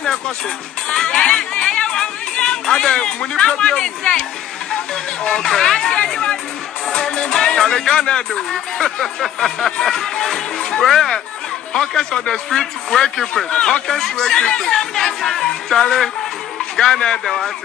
Ghana koso. Ada money problem. Okay. Charlie Ghana do. Where hawkers on the street were keeping. Hawkers were keeping. Charlie Ghana do what?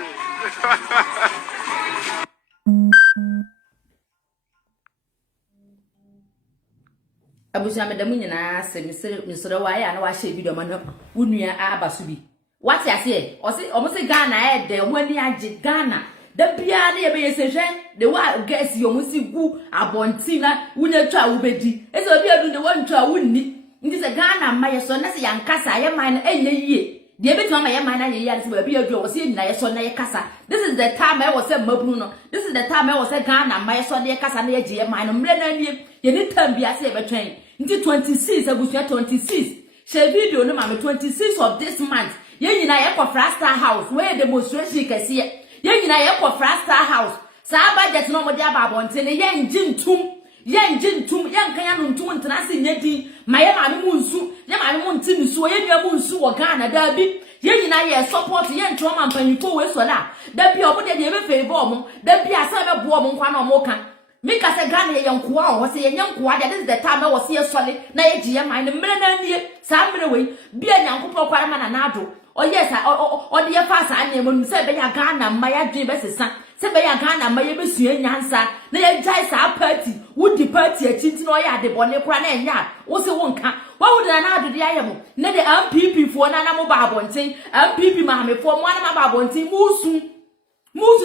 Abuja medamu nyina se misere wa ya na wa hye video ma na wunua abasubi what ya say omo se Ghana e de omo ani age Ghana da bia na ye be yesehwe de wa gas yo musi gu abonti na wunya twa wo bedi ese obi adu de won twa wunni ndi se Ghana ma ye so na se yankasa ye man na enye yie de be twa ma ye man na ye ya se ba bia adu wo se nyina ye so na ye kasa. This is the time I was say mabunu no, this is the time I was say Ghana ma ye so na ye kasa na ye je ye man no mre na nie ye ni time bia se be twen nti 26 abusia 26 share video no ma 26 of this month ye nyina ye kwa Frastar House where demonstration kese ye nyina ye kwa Frastar House sa budget no mo dia ba bonte ne ye njintum ye nkan ya no ntum ntena se nyedi ma ye ma me mu nsu ye ma me mu nti nsu ye nua mu nsu wo Ghana da bi ye nyina ye support ye ntro ma mpanyifo we so da bi obo de be favor mo da bi asa be bo mo nkwa na mo kan Mika se Ghana ye yankoa o se ye yankoa this is the time I was here solid na ye giye man mre na nie sa mre we bia nyankopɔ kware ma na ado o yes o de ye fa sa na emu se be ya Ghana ma ya dwe be sesa se be ya Ghana ma ye be sue nyansa na ye jai sa party woodi party achinti na o ya de bone kura na enya wo se wo nka wa wo de na ado de ayemo na de MPP fo na mo ba abonten MPP ma me fo mo na ma ba abonten musu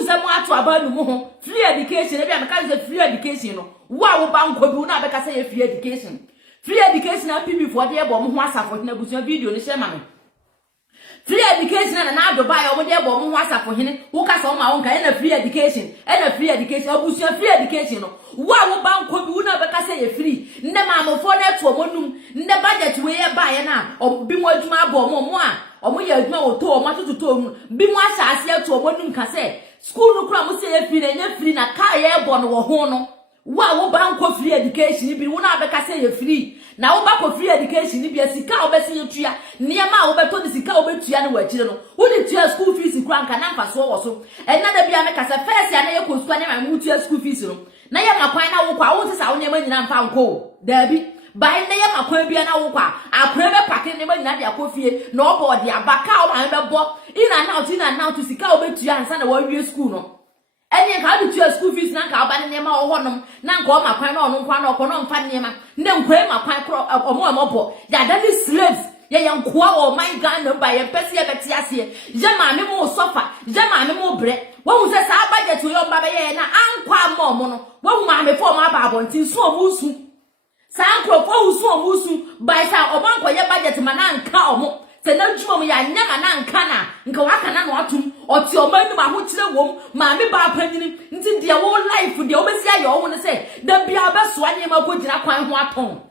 se mo ato abanu mo ho free education e bia me ka say free education no wa wo ba nkobi na be ka say free education na pipi for de ebo mo ho asafo na busu video ni share ma me free education na ado ba ya mo de ebo mo ho asafo hene wo ka so ma wo nka na free education abusu free education no wa wo ba nkobi na be ka say free nne ma mo fo na to mo num nne budget we ye ba ye na obi mo adwuma abo mo a omo ye adwuma wo to omo atoto mu bi mo ahya ase to omo num ka say school no kura mo say e free na nya free na car ye bo no wo ho no wa wo ba nko free education bi wo na be ka say ye free na wo ba ko free education bi asika wo be say ye tua niam a wo be to ni sika wo be tua na wa chire no wo ni tua school fees kura nka na mfa so wo so e na da bia me ka say first ya na ye ko school na ma mu tua school fees no na ye makwan na wo kwa wo se sa wo nyama nyina mfa nko da bi bai na ye makwan bia na wo kwa akwa be pake ne ma nyina de akofie na obo de abaka wo ma be bo ina na to sika wo be tua ansa na wo wie school no eni ka do tua school fees na ka ba ne ma wo honom na nka o makwan na ono nkwa na okono mfa ne ma nde nkwa makwan kro omo bo ya da ni slaves ye yankoa o my Ghana ba ye pese ye beti ase ye ma me mo sofa ye ma me mo bre wo hu se sa budget yo mba be ye na ankwa mo mo no wo hu ma me fo ma ba abontin so omusu sa ankro fo hu so omusu ba sa o banko ye budget ma na nka omo se na dwuma mo ya nya ma na nka na nka waka na no atum oti o manu ma ho kire wom ma me ba panyini nti de wo life de o besi aye o wo ne se da bia be so anye ma ko gina kwan ho aton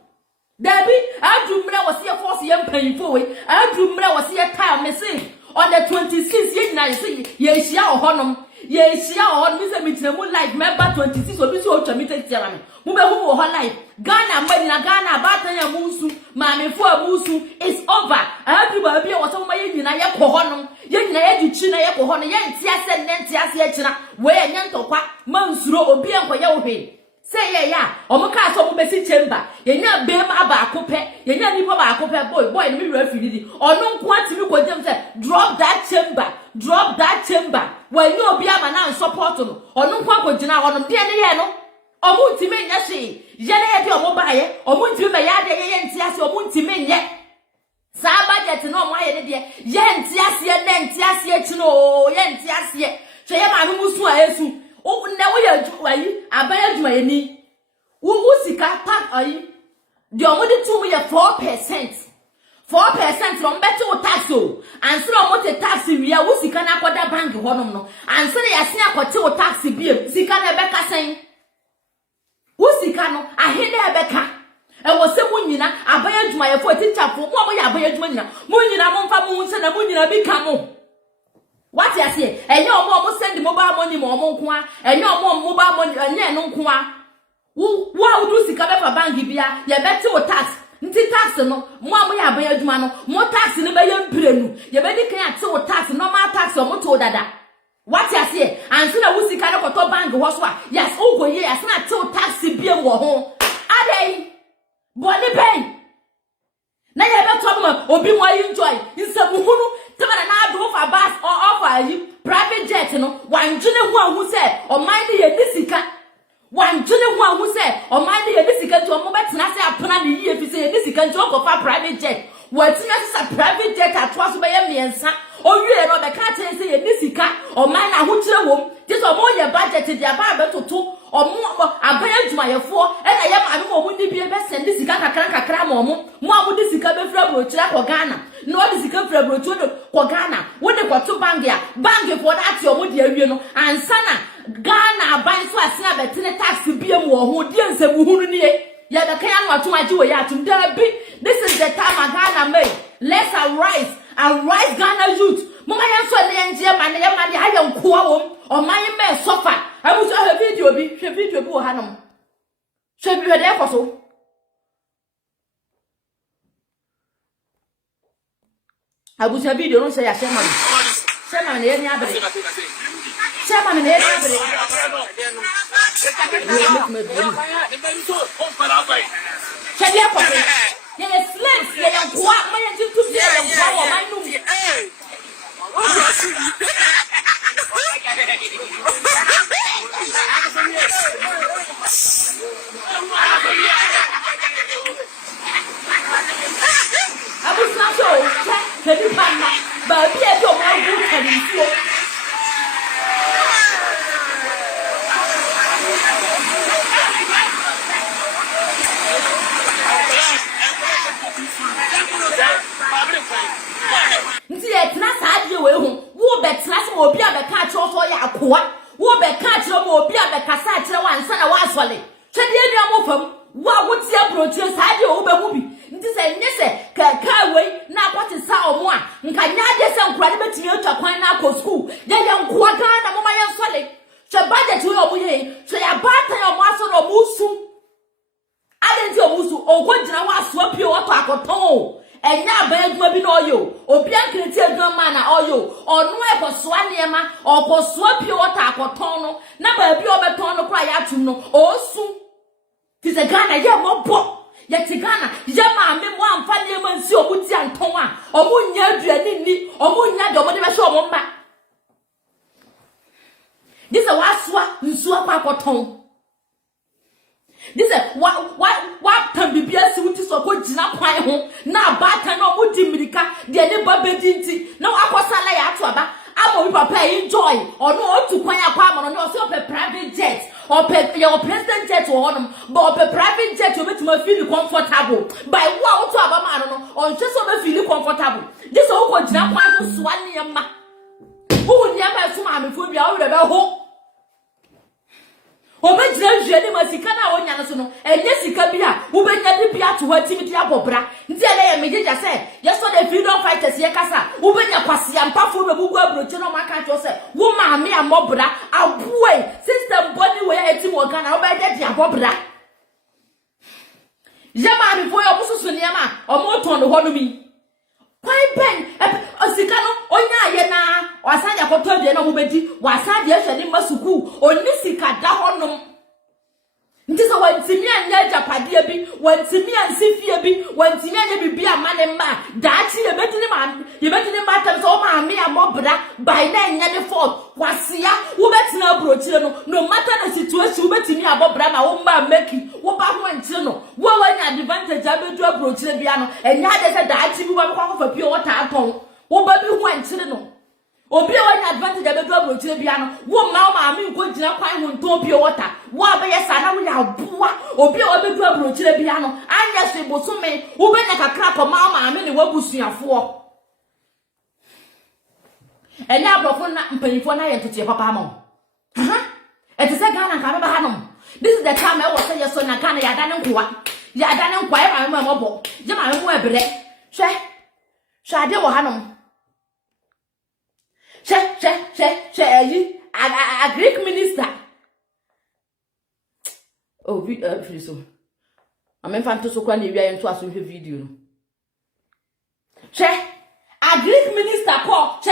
Dabi, adumre was here force yam painful way. Adumre was here time missing. On the 26th, ye na say ye shia o honum. Ye shia o honum is a meeting mo life member 26 obi so ocha meeting tiara me. Mo be hu ho life. Ghana mani na Ghana batan ya musu. Ma me fo amusu is over. Adu ba bia wo so ma ye nyina ye ko honum. Ye nyina ye di chi na ye ko honum. Ye ntia se ne ntia se ye chira. We ye ntokwa mansuro obi enko ye wo hwe. Say ya omo ka so mo besi chamber ye nya bem aba akope ye nya nipa ba akope boy no me referee di ono nko atimi ko dem say drop that chamber when you obi ama na support no ono nko akogina ono de ne ye no omo ntimi nya hwe ye na ye bi omo ba ye omo ntimi me ya de ye ntia se omo ntimi nye sa budget no omo aye ne de ye ntia se ne ntia se chi no ye ntia se hwe ye ma no musu a esu o na wo ya ayi abaya dwuma ye ni wo sika pack ayi de omo de tu ye 4% from better o tax o answer omo te tax wi a wo sika na akoda bank honom no answer ya se akote o tax biem sika na be ka sen wo sika no ahede e be ka e wo se mo nyina abaya dwuma ye fo teacher fo mo ya abaya dwuma nyina mo nyina mo mfa mo nse na mo nyina bi ka mo what you say? Enye omo send mobile money mo omo nko a enye omo mobile money enye no nko a wo do sika be fa bank bia ye beti o tax nti tax no mo am ya ban adwuma no mo tax no be yam prenu ye be di kan ate wo tax normal tax o mo to dada what you say and so na wo sika no koto bank ho so a yes ogo ye yes na ate wo tax biem wo ho adai boni ben na ye be to mo obi mo enjoy nsam hunu temana na ado for bus or offer you private jet no wanjune hu ahu se o mind ye nisika wanjune hu ahu se o mind ye nisika to mo betena se apona ne yie fi se ye nisika nti o go for private jet watinya se private jet atwa so be ye miensa o wie no be ka ten se ye nisika o mind na hu kire wom ti so mo ye budget dia ba be toto o mo abaya djumayefo e na ye ma no mo ni bie be send sika kakra mo mo di sika be fra brochira ko Ghana no di sika fra brochiro ko Ghana wo de kwato bank ya bank for that yo mo di awie no ansa na Ghana aban so ase abetene tax biem wo ho di nsemu hunu ni ye da kan no atum agi wo ya atum da bi this is the time Ghana made let's arise Ghana youth mama yan so le nje ma ne ye ma de aye nkoa wom o man me sofa abuso ha video bi wo hanom hwe bi de ekoso abuso video no se ya shema ne ye ni abere shema ne ye ni abere chedi ekoso ye slaves ye nkoa ma ye ntu bi ye nkoa wo man no Kedi panna ba bi e do mo bu kadi nsuo nti e tena saadie we hu wo be tena se mo obi abeka akye so ya akoa wo be ka akye mo obi abeka sa akye wansa na wa asole twede enua mo fam wa wo tie brotie saadie wo be hu bi nti se nyese ka we na kwati sa omo a nka nyaade se nkura de betimi atwa kwan na akọ school ye nkoa Ghana mo ma ye nsole hwe budget we omo ye hwe ya bata ye omo aso no omo su adenti omo su ogo gina wa aso pie woto akoton enya abaduma bi na oyo obi ankreti aduma na oyo onu ekosoa niema okosoa pie woto akoton no na ba bi obeton no kra ya atum no osu ti se Ghana ye mo bo yeti Ghana yama me mo amfa ne ma nsi obuti anton a omunya aduani ni omunya de omode be hwe omomba this waswa nsu akwa koton this wa tan bibia si wuti so ko gina kwan ho na abata na omudi mirika de ne babedi nti na akosala ya ato aba ama wi papa enjoy ono otu kwan akwa amono no so pe private jet or your president jet or but private jet you make feel comfortable by what to abama no on just so feel comfortable this all go jina kwan so so anema who never so am fo bia o be ho obejira jue ni masika na wonya no so no enye sika bia wo benya de bia to hatimiti abobra nti ele ye mejeja se yeso the freedom fighters ye kasa wo benya kwase ampafo be bugu abroche no maka cho se wo ma me amobra aboe system body we eti wo Ghana wo be de abobra yama mi boy omususu niema omoton no ho no mi kwai pen osika no onya ye na wasanya koto de no mubedi wasade ehwe ni masuku oni sika da honom nti so wantimi anya japade bi wantimi ansifie bi wantimi anya bibi amane ma daachi ye betini ma tam so ma me amobra by na nya de fault kwasia wo betina brochire no matter the situation wo betimi abobra ma wo mba meki wo ba ho ntire no wo wanya advantage abedu abrochire bia no enya de se daachi bi ba kwa fa pie water aton wo ba bi ho ntire no obi a wanya advantage abedu abrochire bia no wo ma me nko gina kwan ho nton pie water wo abeye sana wo ya boa obi a wabedu abrochire bia no anya so bosume wo benya kakra ko ma me ne wabusuafo enya abrofo na mpanyifo na yentete papa ma ete se Ghana ka be hanom this is the time I was say so na Ghana ya dane nkwa e ma me mobo je ma me mo ebere hwe ade wo hanom ayi a Greek minister oh so amemfa nto so kwa na ewia yento aso hwe video no che a Greek minister call che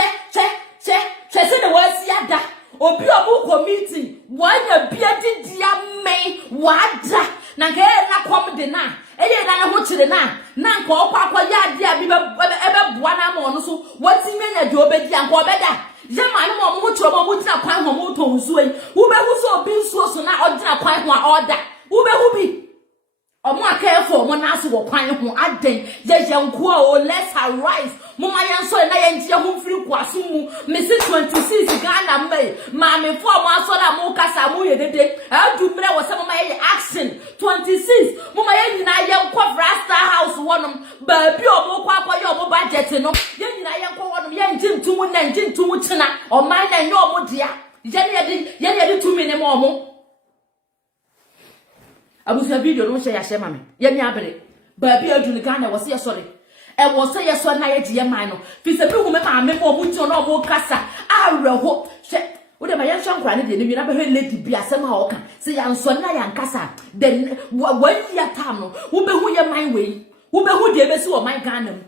se the wasi ada obi obu committee wanya biadi dia me wada na ke na kom de na eye na ho kire na nka okwa ya dia bi ebe bua na ma ono so wati menya de obedi anka obeda ye ma no mo ho kire mo tina kwan ho mo to nsuo yi wo be hu so obi nsuo so na odina kwan ho a order wo be hu bi omo akefo mo na so wo kwan ho aden ye nko o let's arise mama yanso na yenje ho free kwaso mu mesi 26 Ghana mai ma me fo mo aso na mo kasa mo ye dede adu mre wo se mama ye action 26 mama ye nyina ye nko Rasta house wonom ba bi omo kwa akwa ye omo budget no ye nyina ye nko wonom ye nji ntumu na nji ntumu china o man na nye omo dia ye de 2 minute mo omo abusa video no she ya she mame ye mi abere ba bi adu ni Ghana wo se ye sorry e wo se ye so na ye je man no fi se bi hu me ma me mo mu ti no mo kasa areho she wo de ma ye hwa nkra ne de ni na be he lady bi asem ha oka se ya nso na ya nkasa then 1 year time no wo be hu ye man we wo be hu de be si wo man Ghana mu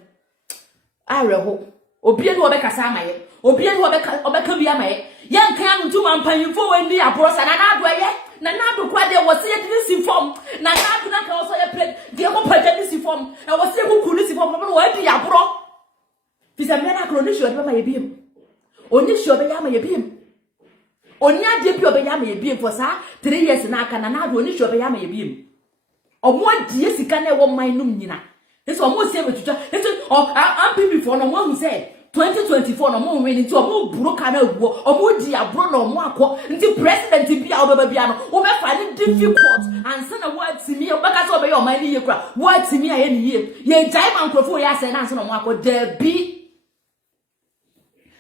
areho obi eni wo be kasa amaye obi eni wo be ka bi amaye ye nkan ntu man panfo we ndi abrosa na na ado ye na do kwa de wo se ye di si form na do na ka wo so ye play de ko paja di si form e wo se ku kuru si form no wo di abro fi se me na kro ni sho de ma ye biem oni sho be ya ma ye biem oni ade bi obe ya ma ye biem for sa 3 years na aka na do oni sho be ya ma ye biem omo die sika na e wo man num nyina eso omo se metuta eso am pipi for no mo hu se 2024 no mo win nti omo buru kana ewo omo di abro no omo akọ nti president bia obeba bia no wo be fa ni difficult ansa na what me obeka so obe yo man ni ye kura what me aye ni ye jai man crofo ya se na ansa na omo akọ de bi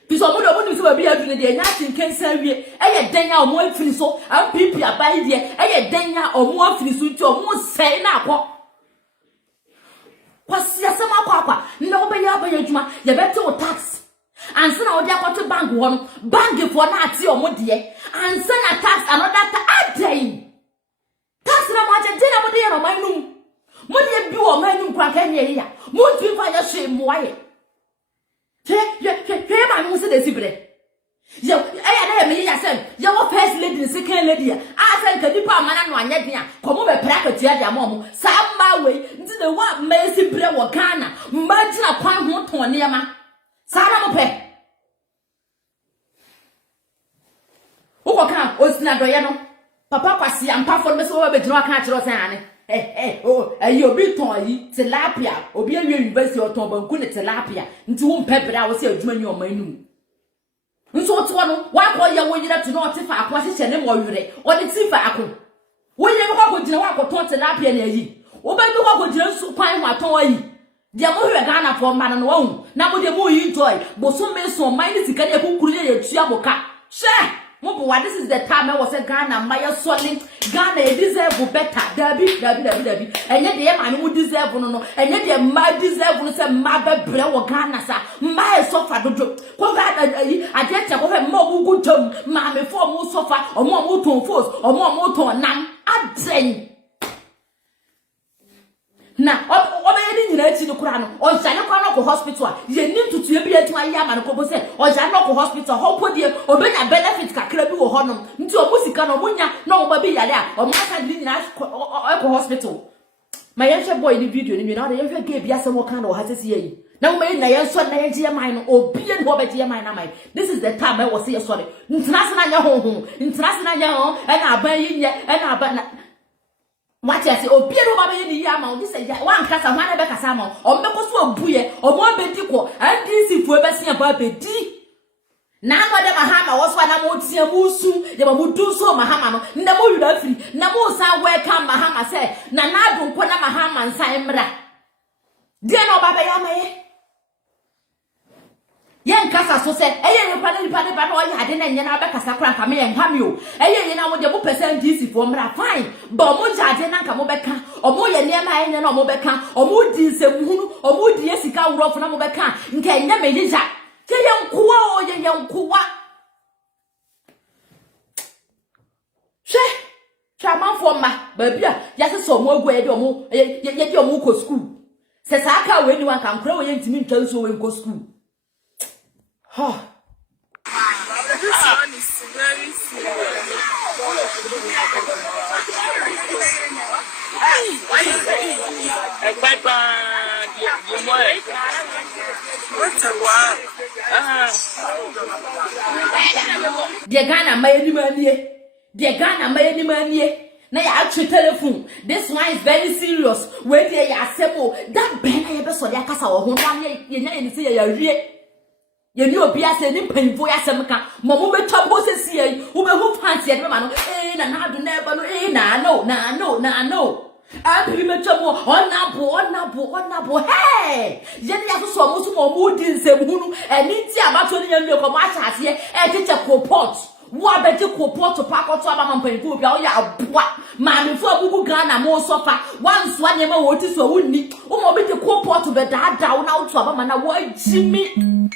biso omo do ni so bia adu ne de nya tinkensa wie eye denya omo afiri so am pipi abai de eye denya omo afiri so nti omo sei na akọ kwasi asema akwa ndo be ya ba yadwuma ye bete o tax ansa na odi akwato bank wo no bank for na ati omo de ansa na tax another adai tax na ma je na mo de no man num mo de bi o man num kwa ka nye ya mo twi fa ya hwe mo aye ye ma mu se de sibre yo aya na me ya sem ye wo first lady second lady a sen ka dipa amana no anya dia komo be praka tia dia mo sa ma we nti de wa ma sibre wo Ghana mba gina kwan ho ton ne ma sa na mo pe uko kan osina do ye no papa kwasi ampa fo me so wo be gina kan kire o san ane ayi obi ton yi tilapia obi awie university o ton banku ne tilapia nti wo mpe bra wo se adwuma nyi o manum nso to no wa ko ye wo yira to no tifa akwa se ne mo yire o de tifa akọ wo ye ko gina wa ko ton tilapia na yi wo ba bi ko gina nsu kwan ho aton ayi de mo hwe Ghana for man no wo na mo de mo yi enjoy bo so me so man ni sika ne kukuru ye tua boka she mo bo this is the time I was a Ghana my solid Ghana e deserve better dabi enye de ye man mo deserve no enye de ma deserve no se ma be bre wo Ghana sa ma e sofa dodo ko ga ade che ko fe ma bu gutom ma me fo mo sofa omo ton force omo ton nam adren na oba ye ni nyina echi no kura no o ja ne kwa no ko hospital ye nim tutu e bi etu ayi ama no ko bo se o ja no ko hospital ho podie obenya benefit kakra bi wo honom nti o musika no munya na o ba bi yale a o ma ka di nyina ko hospital ma ye hwe boy ni video ni mi na ye hwe ge bi asem wo kan no ha sesi yi na mo ye na ye so na ye je man no obi e no be je man na man this is the time I was say sorry international nya ho international nya ho e na aban yi nye e na aban na what you say obi no ba be ni ya ma o di say wan kasa hwan be kasa ma o me ko so obuye o mo be di ko ndc fu e be sia ba be di na no de mahama wo so na mo tia mu su de ba mu du so mahama no nda mo yura free na mo sa welcome mahama say na na do ko na mahama nsan mra de no ba be ya ma yen kasa so se eye ni pa no o ya de na nya na be kasa kra nka me yen ha mi o eye na mo de mo percent DC for mra fine but mo ja de na nka mo be ka o mo ye ne ma yen na mo be ka o mo di nsehunu o mo di esika wuro na mo be ka nka nya me yija ke yen kuwa o ye yen kuwa she chama for ma babia ya se so mo agu ye de omo ko school se sa aka we ni wan kan kura we ntimi ntwa nso we ko school ha this one is very serious. What's a wow? The Ghana Mayani, the Ghana Mayani. Now you actually telephone. This one is very serious. Where they are simple. That Ben I ever saw their casa or home. You say you're real. You know, be as any painful as a mecca. Mamma be trouble says here. Who be who fancy a man? Eh, and I do never know. Eh, no. I be me trouble. On nabo. Hey, Jenny has so much more mood in Sebunu and it's about 20 years ago. My chance here. And it's a pot. What better pot to pack or to have a painful? Ya what? Mammy for Google Ghana more suffer. Once one never wanted so wouldn't need. Oh, be the pot to be that down out to a man. Why, Jimmy?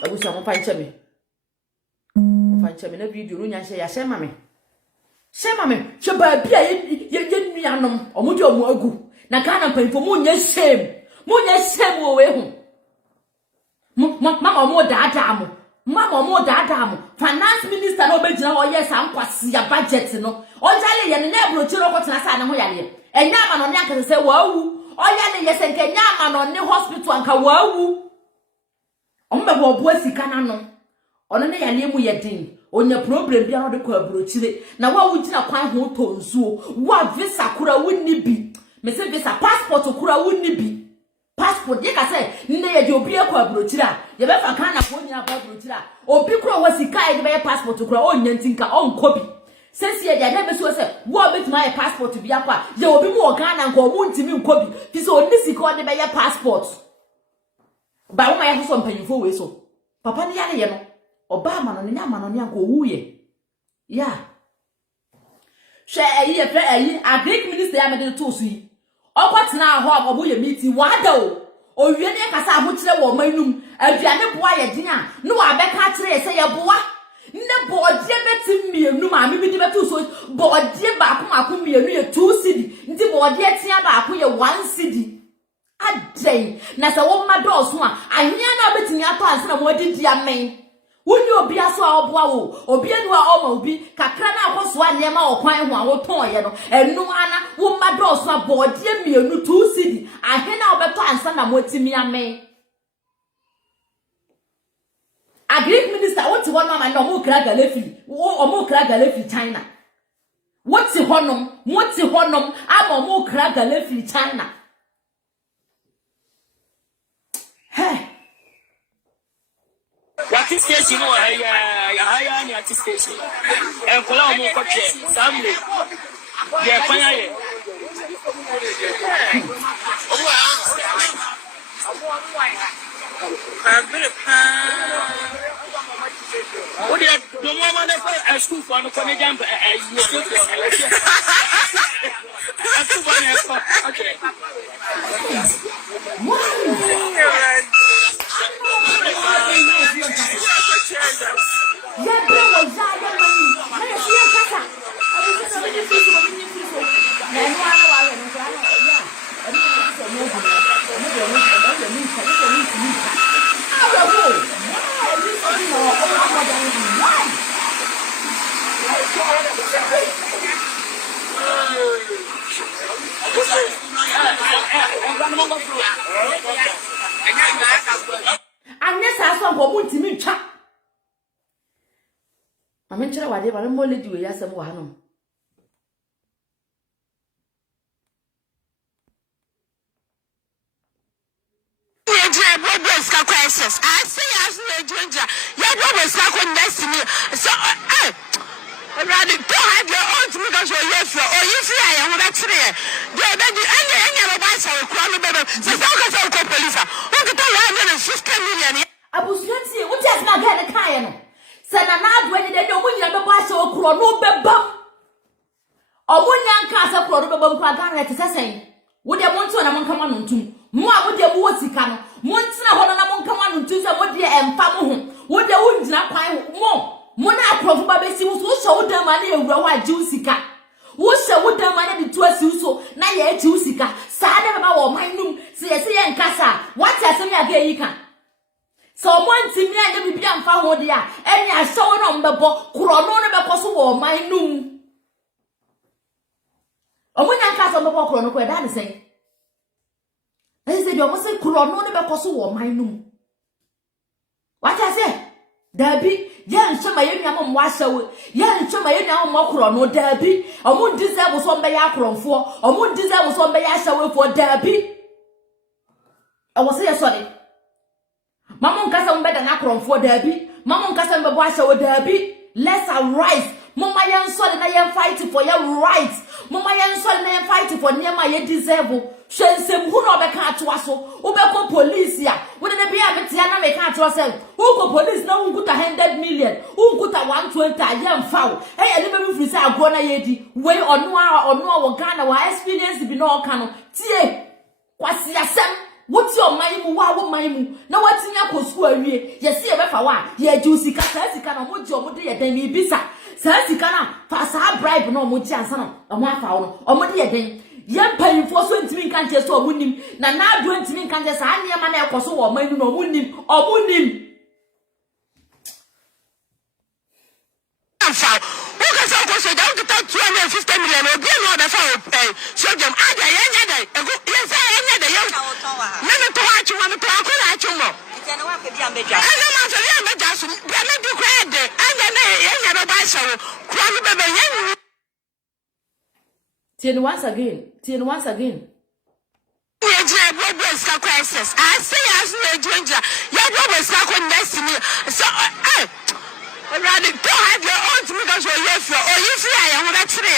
I wish I won't find me. No video, you say, I say, mammy. Say, mammy, she by ye anum, or Mujo Mogu. Nakana pay for moon, yes, same. Moon, yes, same away home. Mamma more dadamu. Mamma more dadamu. Finance minister, no better, or yes, I'm quasi a budget, no. Or Jolly and never to look at Nasana Moyali. And Yaman on Yanka say, wow. Or Yanni, yes, and Kenyaman on the hospital and Kawawu. Omba bosi kana no ono ne yale mu yedin onya problem bia no de kwa brochire na wa wugina kwan ho tonsuo wa visa kura wonni bi me se visa passport kura wonni bi passport ye ka se nne ye de obi akwa brochire a ye be fa kana ko nya akwa brochire a obi kura wa sika ye be passport kura onya ntinka onko bi sense ye de na be so se wo be tuma ye passport bi akwa ye obi mu ogana nko mu ntimi nko bi fi so oni sika o de be ye passport. Ba wo ma ya so mpanyimfo we so papa ne ya ne ye no obama no nya ma no ne anko wuye ya hwe ayi e pre ayi agric minister ya me de to so yi okwatena ho abobo ye meeting wada o wie ne kasa ho kire wo manum aduane boa ye din a no wa beka kire se ye boa ne boodie beti mienu ma me bi de betu so boodie ba akoma mienu ye 2 cedi nti boodie tia ba akoma ye 1 cedi adai na se wo ma doso a ahia na betimi ato anse na mo didi amen woni obi aso a oboa wo obi enu a oma obi kakra na akoso a nema okwan ho a wo ton ye no enu ana wo ma doso a boodie mienu 2 cedi ahia na obeto anse na mo timi amen agric minister what ti won ma na mo kra galefi China what ti honom ama mo kra galefi China. What is station? I am at station. And Colombo Coche, Sammy. Yeah, fire. What did the woman at school for the comedian? Okay. Unless I saw what to me, chap. I'm in trouble. I don't want to do it. Some one. Crisis. I see as we ginger. You know what's happening next to me. So, rather don't have your own to make us your yes, or you see I am that's it. Any of us are crawling better. So, don't go police. Who could tell 150 million? I was fancy. What is my get a kind? Send an ad when they don't win your boss or crow no bebum. Or one young castle crow no bebum pagana to say. Would you want to and I'm coming on to? More would you want to come? Once na hono na mon kama no ntuza wodi empa mo ho wodi wonjina kwan mo na akrofu ba besi wo so dem mane ewura wa jiusika wo hye wo dan mane de to asiuso na ye jiusika saa de baba wo manum se ye nkasa what asem ya ga yika so monti mi anya bibia mfa ho de a enya ahyewo no mbebo kuro no ne bekoso wo manum omunya nkasa mbebo kuro no ko da de sen ese de omo se kuro no ne bekoso wo manum what I say Dabi, yan chama ye nua mo ahyewo yan chama ye nua mo kuro no dabi omo deserve so mbe ya kronfo omo deserve so mbe ya ahyewo fo dabi e wo se ye sorry mama nkasa mbe da na kronfo dabi mama nkasa mbe bo ahyewo dabi let's arise mama yan sorry na yan fight for your rights mama yan sorry na yan fight for niam ye deserve Shensem who no be can to us so ubeko police ya we dey be abetia na me can to us who go police na unkuta 100 million unkuta 120 ayem foul eh ene be free say agro na yedi we onu wo Ghana wa experience bi no ka no tie kwasi asem woti o man mu wa wo man mu na watinya kosu awie yesi e be fa wa ye juicy ka sika na mo je o mo de ye dan mi bisa sika na fa sa bribe na o mo ji ansa na o mo afa wo o mo de ye dan Yan paying for so ntimi kan je so omunim na na do ntimi kan je sa aniema na ekoso wo manu no omunim Amfa who can say ko so down to 250 million obi no da fa so jam ada yenya dai yes yenya dai yo na me to achu mo to akora achu mo ene wa pe bi ambeja ene ma so bi ambeja so bi na bi kwa de anya na yenya do ba shawo kwa no bebe yenya Tien once again. We are brothers crisis. I say as no danger. Your brothers are connecting. So rather don't have your own to make us or you see I am that tree.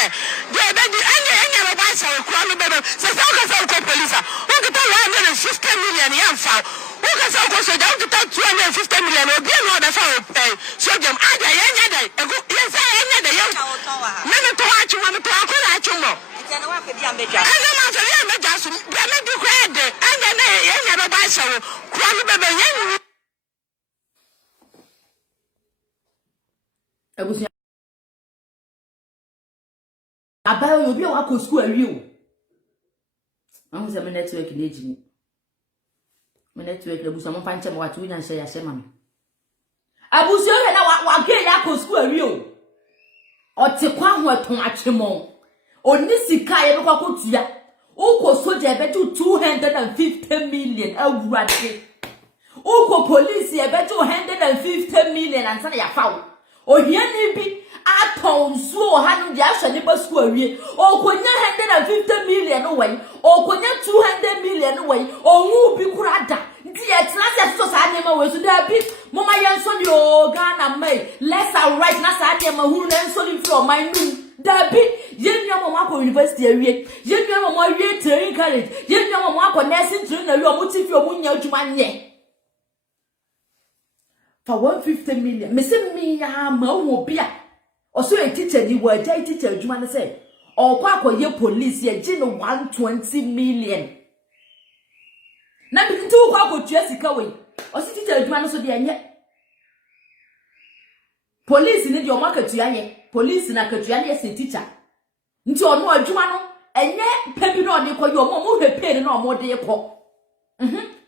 The any advice I will call better. So police. Who can tell 150 million young fowl? Who can say down to 250 million or be another fowl pay? So them other yes, I am the young. Never to watch you want to talk about you more. ene wa pe bi ambeja I don't know if I'm just be credit and then I never buy so cry baby. Abusia abayo obi wa ko school awie o amu se me network na ejimi me network abusia mo panche mo watu nya nhye ya hye ma me abusia o na wa ge ya ko school awie o otekwa ho aton atwemo oni sika ye bekwa kotua uko soja ebetu 250 million awurade uko police ebetu 150 million ansana ya fawo ohia ni bi aton so hanu dia hwe ne basku awie okonya 150 million wai okonya 200 million wai onwu bi kurada ndi etlase so sa ne ma wesu da bi mama yanso ni o Ghana mai let's right na sa de ma hu na nso ni from my room Dabi, yenua mama ko university awie, yenua mama awie training college, yenua mama akọ nursing training na awie omuti fi omunya adwuma nye. For 150 million, me se me ya ma wo bia. Oso e teacher ni wa jai teacher adwuma na say, okọ akọye police ye gi no 120 million. Na bi nti ukọ akọtua sika we. Oso teacher adwuma no so de anye. Police ni de omakatua ye. Police na katua na ese teacher nti ono adwuma no enye pebi na ode koyo mo hwe pain na omo de ko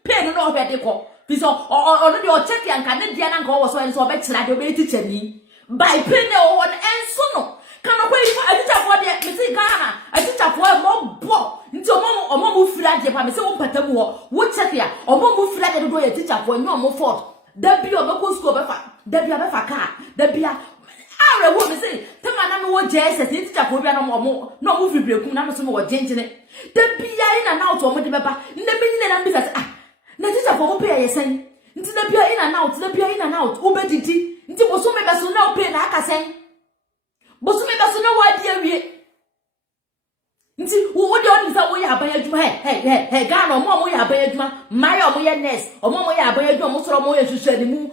pain na hwe de ko biso ono de o check yanka ne dia na nka wo so en so be kira de be teacher ni by pain na o won enso no kana kwa ifa teacher for de me si Ghana teacher for mo bo nti omo mo fira de pa me se wo patamu wo check ya omo mo fira de do ye teacher for nyo mo fault da bi o be ko school be fa da bi be fa car da bi awe wo me say tema na me wo Jesus ni teacher ko bia no mo no mo vibrekum na me so mo wo gengene da bia ina na auto mo de beba nda me nyina na bi say na teacher ko mo pay yesen nti da bia ina na out wo be didi nti bo so me be so na o pay na aka sen bo so me be so na wa di awie nti wo de oni sa wo ya ban adwuma he Ghana mo ya ban adwuma mari mo ye nurse mo ya ban adwuma mo soro mo ye hwehwe ni mu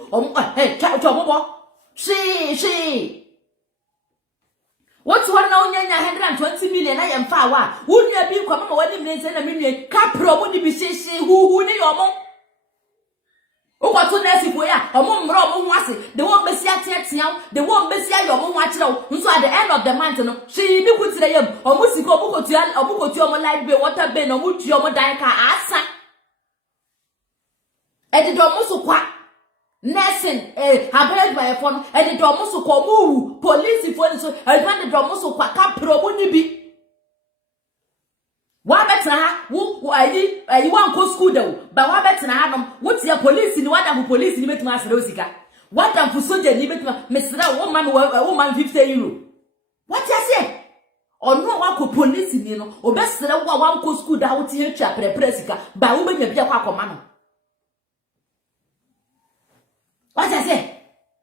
cha mo bo she what one now nya 120 million na yemfa wa wunua bi kwa mama wani mnense na minue ka pro mo di bi she hu ni yomo ukwato nurse fo ya omo mro omo ho ase the one besi atiatia the one besi ayo omo ho akire nso at the end of the month no she ni kutire yam omo sika obukotu omo light bill water bill no omo tu omo dan ka asa edi do omo so kwa nursing habred by phone edi do omo so kwa omo police phone so edi do omo so kwa ka promo ni bi wa betra ha wo ayi wan ko school da wo ba wa betra ha no wo tie police ni wada fu police ni betuma asere osika wada fu soldier ni betuma mesra wo man 50 euro what you say ono wa ko police ni no obesere wo wan ko school da wo tie twa prepare sika ba wo benya bia kwa akoma no what you say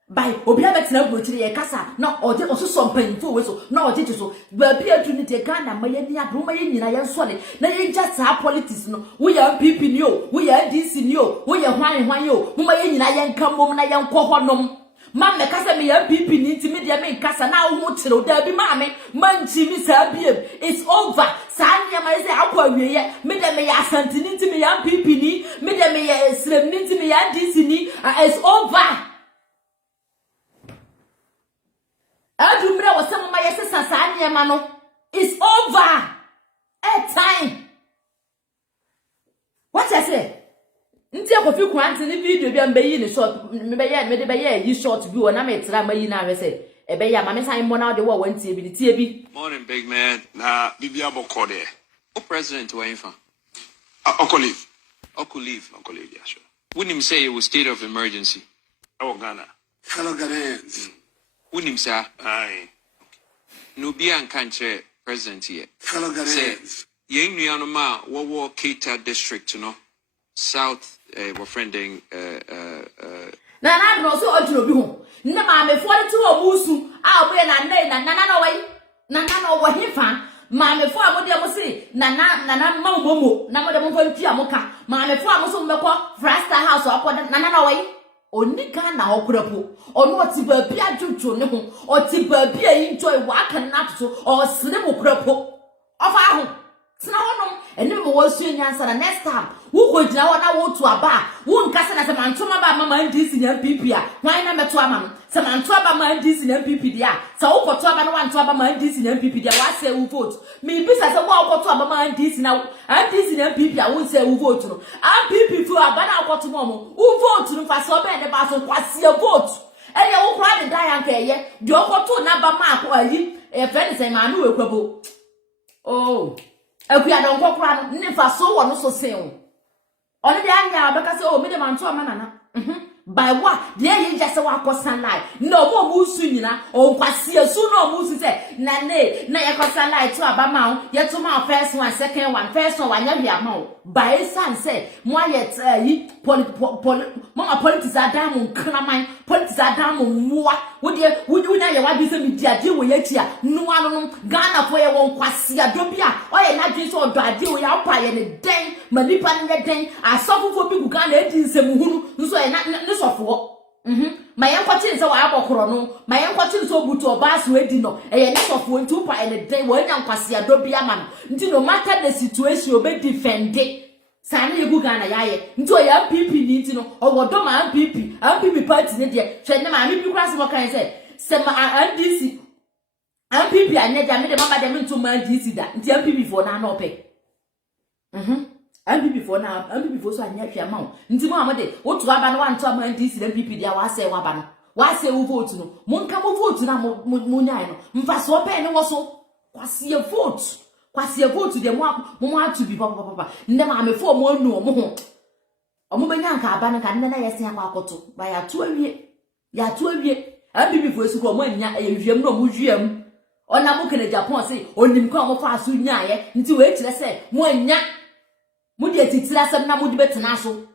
by obia betra brochire ye kasa na oje osuso mpanfo we so na oje so ba bia tu ni te Ghana maye ni abro maye nyina ye nsole na ye nja sa politics no wo ya PP ni o wo ya DC ni o wo ya hwan yo mo maye nyina ye nka mom na ye nkọ honom ma me kasa me ya PP ni nti me dia me kasa na wo kire da bi ma me manchi mi sa biem it's over sa nya ma se akwa awie ye me dia me ya asante ni nti me ya PP ni me dia me ya Srem ni nti me ya DC ni it's over. Adumre wasem ma yesesa sa niema no is over a time. What I say? Nti akofi kwanti ni video bi ambeyi ni short me de be ye yi short bi wona me tra mayi na we say e be ya ma me san mo na de wo wantie bi ni tie bi. Morning big man. Na bibia boko there. O president wa infa. Okolive, yeah, sure. Wouldn't him say it was state of emergency? Oh Ghana. Fellow Ghanaians. Wouldn't him say? Aye. No be an country president here. Fellow Ghanaians. Young Nuanoma, Wawa Keita district, you know, South, we're friending, Na no so oduro bi ho. Na ma me fo de to omusu, a obo na nai na no wai. Na no wo hefa. Ma me fo amode mo se na ma momo, na mo de mo fa ntua mo ka. Ma me fo amoso mbekọ Frasta house akọ na no wai. Oni Ghana okurapo ono oti ba bia dwodwo ne ho oti ba bia enjoy wa kan na to o sene mo kurapo ofa ho sina honom ene mo wasu nyansa na next time wo ko gina wo na wo to aba wo nkasa na se mantoma ba mama ndisi nya pipi a hwan na meto ama se manto aba ma ndisi nya pipi dia se wo ko to aba na wanto aba ma ndisi nya pipi dia wa se wo vote me bisa se wo ko to aba ma ndisi na ndisi nya pipi a wo se wo vote no a pipi fu aba na ko to mo wo vote no fa so be ne ba so kwase vote ene wo kra de dan yanka eye de okoto na ba ma ko ayi e friend say ma no we kwabo oh akuya don kokra no ne fa so wo no so sen o oni de anya abeka say o me de manto ama nana by what de ye just wa ko sunlight no mo mu su nyina o kwase asu no mu su say na ne na ye ko sunlight to aba ma o ye to ma first one second one first one wanya wi ama o by san say mo ayet yi mama politics adam nkraman politics adam muwa wo na ye wa bi se mi dia de wo ye tia no anu no Ghana fo ye won kwase adobi a o ye na dwi so odo ade wo ya pa ye ne den manipa ne den asofofo bi gu Ghana edi nsem hunu nso ye na sofo ma yen kwati nse wa abokoro no ma yen kwati nse obutu oba so edi no ye ne sofo nti pa ye ne den wo nya kwase adobi ama no nti no matter the situation obe defend sana yegu Ghana yaye nti o ya PP ni nti no o wodo ma PP party ne de hwe ne ma me bi kwase mo kan se ma NDC PP anya ja me de mama de me nto ma NDC da nti PP for na na ope MPP for na MPP for so anya hwe ma o nti mo amode otu aba no wanto ma NDC da PP dia wa se wa ba no wa se wo vote no mo nka mo vote na mo nyai no mfa so ope ne wo so kwase ye vote kwase ye vote de mo atu bi papa nne ma me fo mo anu mo ho omo benya nka aba no ka nne na yesi akwa akoto ba ya to awie MPP for esu ko mo anya ehwiem no mo hwiem ona mo kene Japan say onim ko mo fa aso nyaaye nti we kire say mo anya mo de titira sem na mo de betena so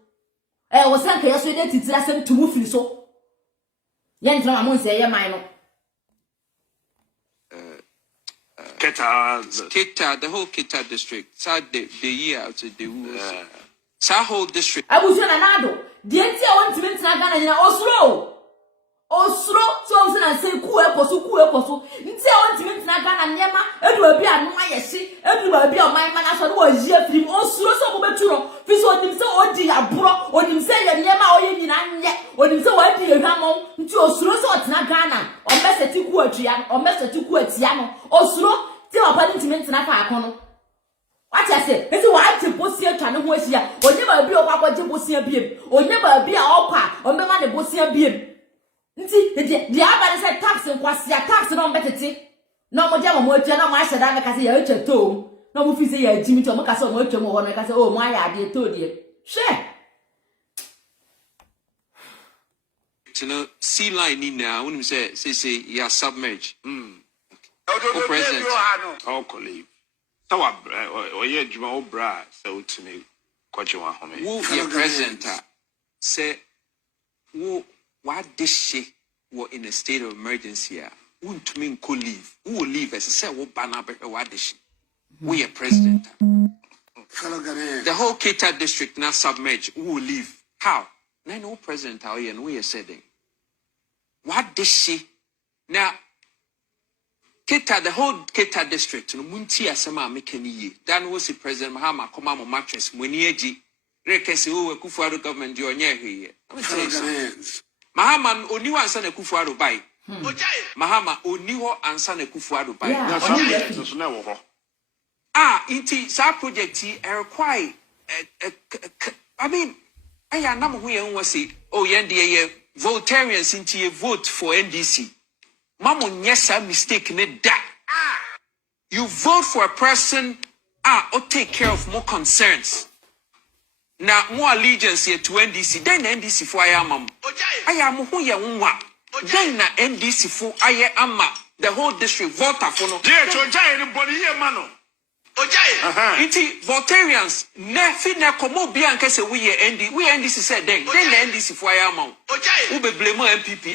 wo sanka yeso de titira sem tumu firi so ye ntra mo nse ye man no Keita, the whole Keita district. Sad the year out of the Sa whole district. Abusu na nado. Die nti a won timi ntra Ghana nyina osuro so na say ku ekoso nti a won timi ntra Ghana nyema edu abi anu ayesi edu abi o man na so wo yie firim osuro so mo beturo fi so onim se odi aburo onim se ye nyema o ye nyina nye onim se wa di ehwamon nti osuro se otena Ghana o meseti ku atua o meseti ku atia no osuro ti papa ni ntimi ntena fa akono what I say esi wa ati bosi atwa ne ho ahia onye ba bi okwaje bosi abiem onye ba bi a opa o mema ne bosi abiem nti di aba ne se tax nkwasia tax no mbetete no mo dia mo atua na mo ahye da me ka se ya atwa tom no mo fi se ya jimi to mo ka se mo atwa mo ho no ka se o mo aya ade to die hwe you know, sea line in now, when you say, you are submerged. Oh, President. Oh, colleague. So, or yeah, Juma Bra, so to me, quite you home. Who your president say, what this shit were in a state of emergency? Who to me could leave? Who will leave as I say, what banner, what this shit? Who your president? The whole Keita district now submerged. Who will leave? How? No president, how you and we are saying. What this she now Keita, the whole Keita district, no Munti Asama Mekeni, Dan was the President Mahama Komamo mattress, Munieji, Rekesi, who Kufuado government, you're near here. Mahama, Oniwa and San Kufuado by Mahama, Oniwa and San Kufuado by. Inti, Sa project, I require, I mean, I am not who was it, oh, Yendi. Voltarians into a vote for NDC. Mamo nyesa mistake ne da. You vote for a person or take care of more concerns. Now more allegiance here to NDC. Then NDC for I am. I am who ya unwa. Then na NDC for I am the whole district vote for no. Dear Chojai anybody here mano. Iti Voltarians ne fi na komo bi anka se we NDC said then the NDC for am who be blame MPP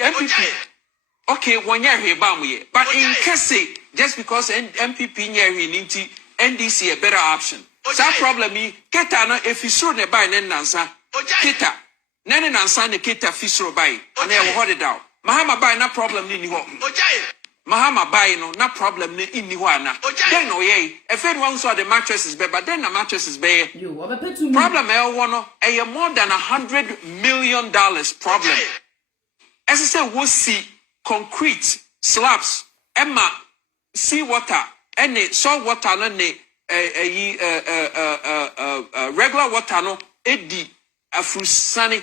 okay one year he ba mu but in case just because MPP near he nti NDC a better option that problem me Keita no if you show ne buy ne nansa Keita ne nansa ne Keita fisro buy and I hold it down Mahama buy na problem ni ho Mahama buy no problem ni inni ho ana then no ye if anyone saw the mattresses be but then the mattresses be problem e wo no e more than $100 million problem as I say we see concrete slabs emma sea water any salt water no ne regular water no edi afusani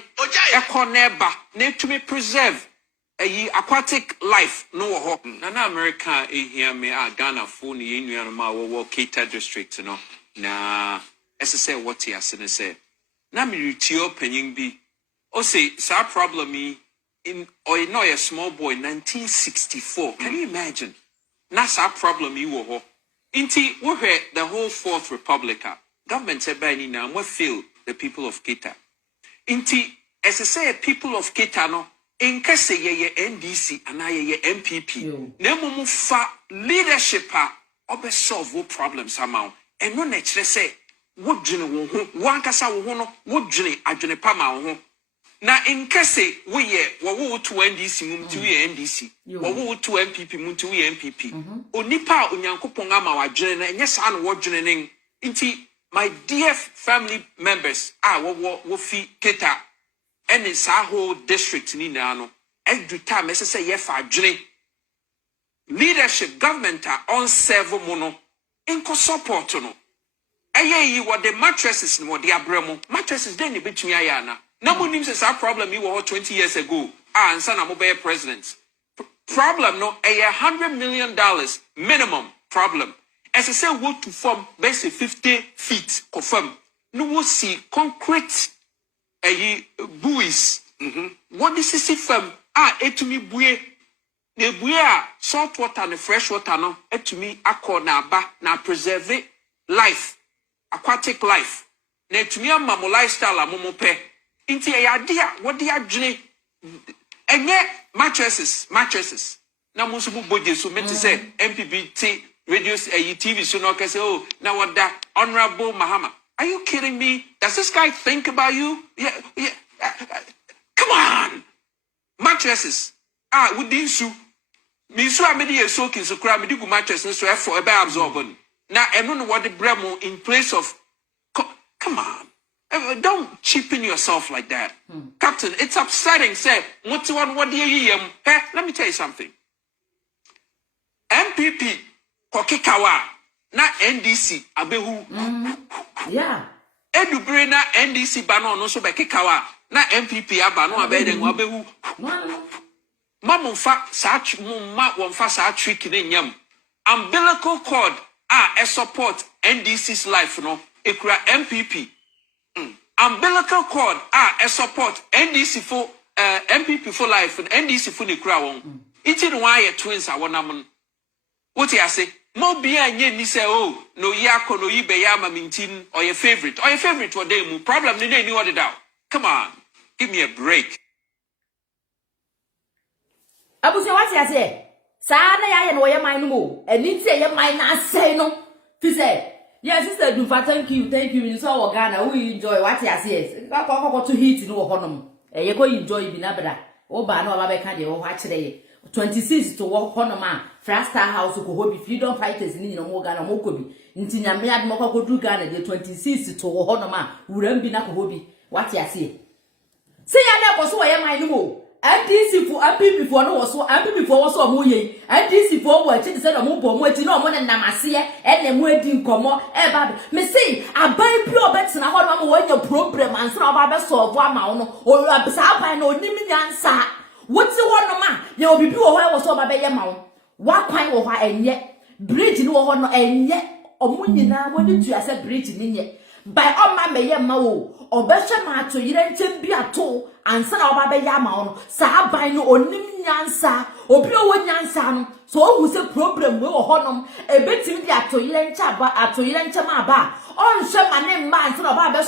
ekoneba na to preserve aquatic life no ho na America here me Ghana phone ye nua no ma wo Keita district no na as I say what he has say na me retio panyin bi o say sa problem in or no a small boy 1964 can you imagine na sa problem you wo ho inti wo hwe the whole Fourth Republic government said by ni na mo feel the people of Keita inti as I say people of Keita no in case ye NDC and ye MPP nemu fa leadership obe solve problems somehow and no nature say wo dwene wo ho wo ankasa wo ho no wo dwene adwene pa ma wo ho na in case we ye wo to NDC mum to ye NDC wo to MPP mum to ye MPP onipa onyankopon ama wa dwene na enye sa no wo dwene nen nti my dear family members wo fi Keita and it's our whole district ni na no every time I say ye fa dwene leadership government on serve mono inko support no yi what the mattresses no the abramo mattresses then between ayana na mo nim say problem we were 20 years ago ansa na mo be president problem no $100 million minimum problem as I say what to form base 50 feet confirm no we see concrete buoys what this is from etumi bue na bue salt water and fresh water no etumi akọ na aba na preserve life aquatic life na etumi amamo lifestyle amomo pe nti ade a what dey adwene enye mattresses na mo so boje so meti say MPP radio TV so no kase oh na wada honorable Mahama. Are you kidding me? Does this guy think about you? Yeah. Come on. Mattresses. Within su. Me so amedi ye soaking so cry me di mattresses so for ebe absorbing. Now I don't know what the bremo in place of come on. Don't cheapen yourself like that. Captain, it's upsetting. Say, what do you let me tell you something. MPP, Kokikawa, na NDC, Abehu. Yeah. Edubre na NDC bano no so be Kikawa, na MPP abano abeden Abehu. Mamumfa sa mumma wonfa sa trick ne nyam. Umbilical cord a support NDC's life no ekura MPP. Umbilical cord a support NDC for MPP for life and NDC for ne kura won. Iti no why twins a wonam. What you say? Mo bia nye ni say oh no yako no yibe ya mamintin or your favorite what they mu problem ni ni what it out. Come on. Give me a break. Abusi what you say? Sa na ya ye no ye man no mo. Eni ti ye man na say no. Fi say yes, sister Dufa, thank you. In so Ghana, we enjoy what you say. Go to heat no honom. You go enjoy bi na bra. O ba no ba be ka de o ha kire 26 to work honoma. Frastar House ko hobi freedom fighters ni no mo Ghana mo ko bi. Nti nyame ad mo ko du Ghana de 26 to honoma. Wuram bi na ko hobi. What you say? Say ya na ko so ye man no mo. NDC for MPP for no so MPP for so mo ye NDC for wo chi say no mo bo mo ati no mo na namase e na mo adi nkomo e ba me say aban pi obetena ho no mo wanya problem ansa na ba be solve ama wo no o sa aban na onim nyansa woti wo no ma ye obibi wo ho wo so ba be ye ma wo wa kwan wo ho enye bridge no wo ho no enye omo nyina mo ni tu ase bridge ni nye by all my me ye ma wo obehwe ma to yire ntem bi ato ansa na oba be ya ma ono sa ban no onim nyansa obi owo nyansa no so ohu se problem we wo honom ebetim di atoyire ncha ma ba onhwe mane mma ansa na oba be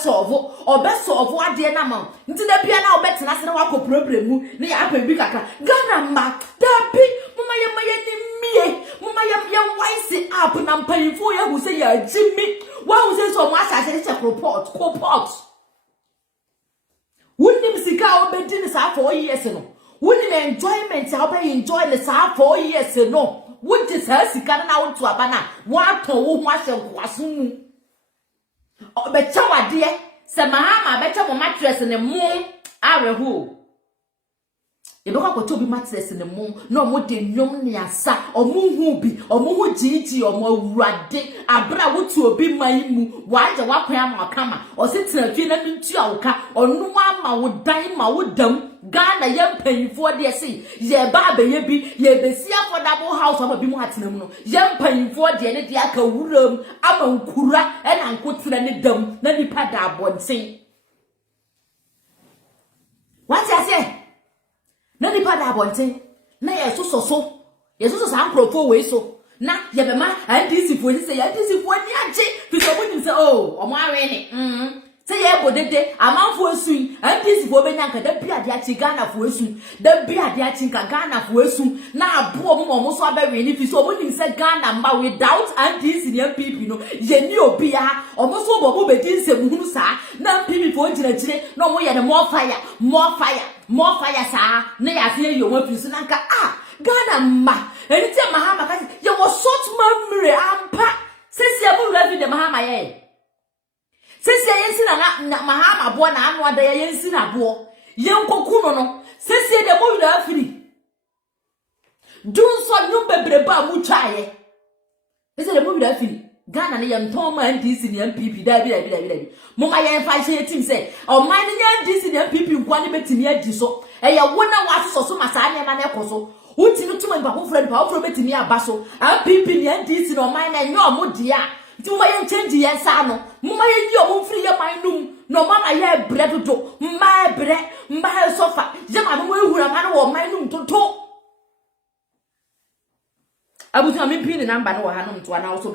solve ade na ma nti da bia na obetena se na wako problem mu ne ya apa bi kaka Ghana ma da bi mama ye ni mie mama ye wise up na mpanyifo ye hu se ya jimi wa hu se so mo asase check report Wouldn't sika obedi ni sa 4 years no. Wouldn't enjoyment obe enjoy the sa 4 years no. Would this her sika na won to abana. Wa ton wo ho ahye nkwaso mu. Obecha wade se mahama becha mo mattress ne mo areho. Ebeka ko to bi mattress ne mo na mo de nwom ne asa omo hu bi omo hu jiji omo awurade abra wotu obi man mu waje wakwan ama kama o se tena na mintu awuka onu ama wo dan ma wo dam Ghana ye mpanyifo de se ye ba ye bi ye besi affordable house ama bi mu atena mu no ye mpanyifo de ne de aka wuram ama nkura e na nkotena ne dam na nipa da abonten. What I say? Na nipa da abonten na ye so sa mprofo we so na ye be ma NDC fo say NDC fo ni age fi so bonim say oh omo awe ni say ye bodede amanfo asun NDC fo be nyanka da bia de achi Ghana fo asun da bia de achi Ghana fo asun na abo mo so abewe ni fi so bonim say Ghana mba without NDC ni MPP no ye ni obia omo so bobo be din nsem hunu sa na MPP fo gire no mo ye ne more fire sa na ya se yo mo pisu na nka Ghana ma enti mahama ka ye wo short memory ampa sesi abu rafi de mahama ye sesi yensi na mahama bo na anu ada yensi na bo yenkoku no sesi de mo rafi dun so nyu bebreba mu twaye sesi de mo rafi Ghana ne yam ton man NDC ne MPP da bi mama ye fa hye team say o man ne NDC ne MPP nkwa ne betimi adi so e ye wona waso so masa ne ma ne koso uti no tuma ba ho friend pa ho betimi aba so MPP ne NDC no man na nyo mo dia ti mama ye change ye sa no mama ye yi o mo free ye man num no mama ye bre dodo mma sofa je ma mo ehura ma no wo man num toto abuti ma me pin ne number no wo ha no mto na wo so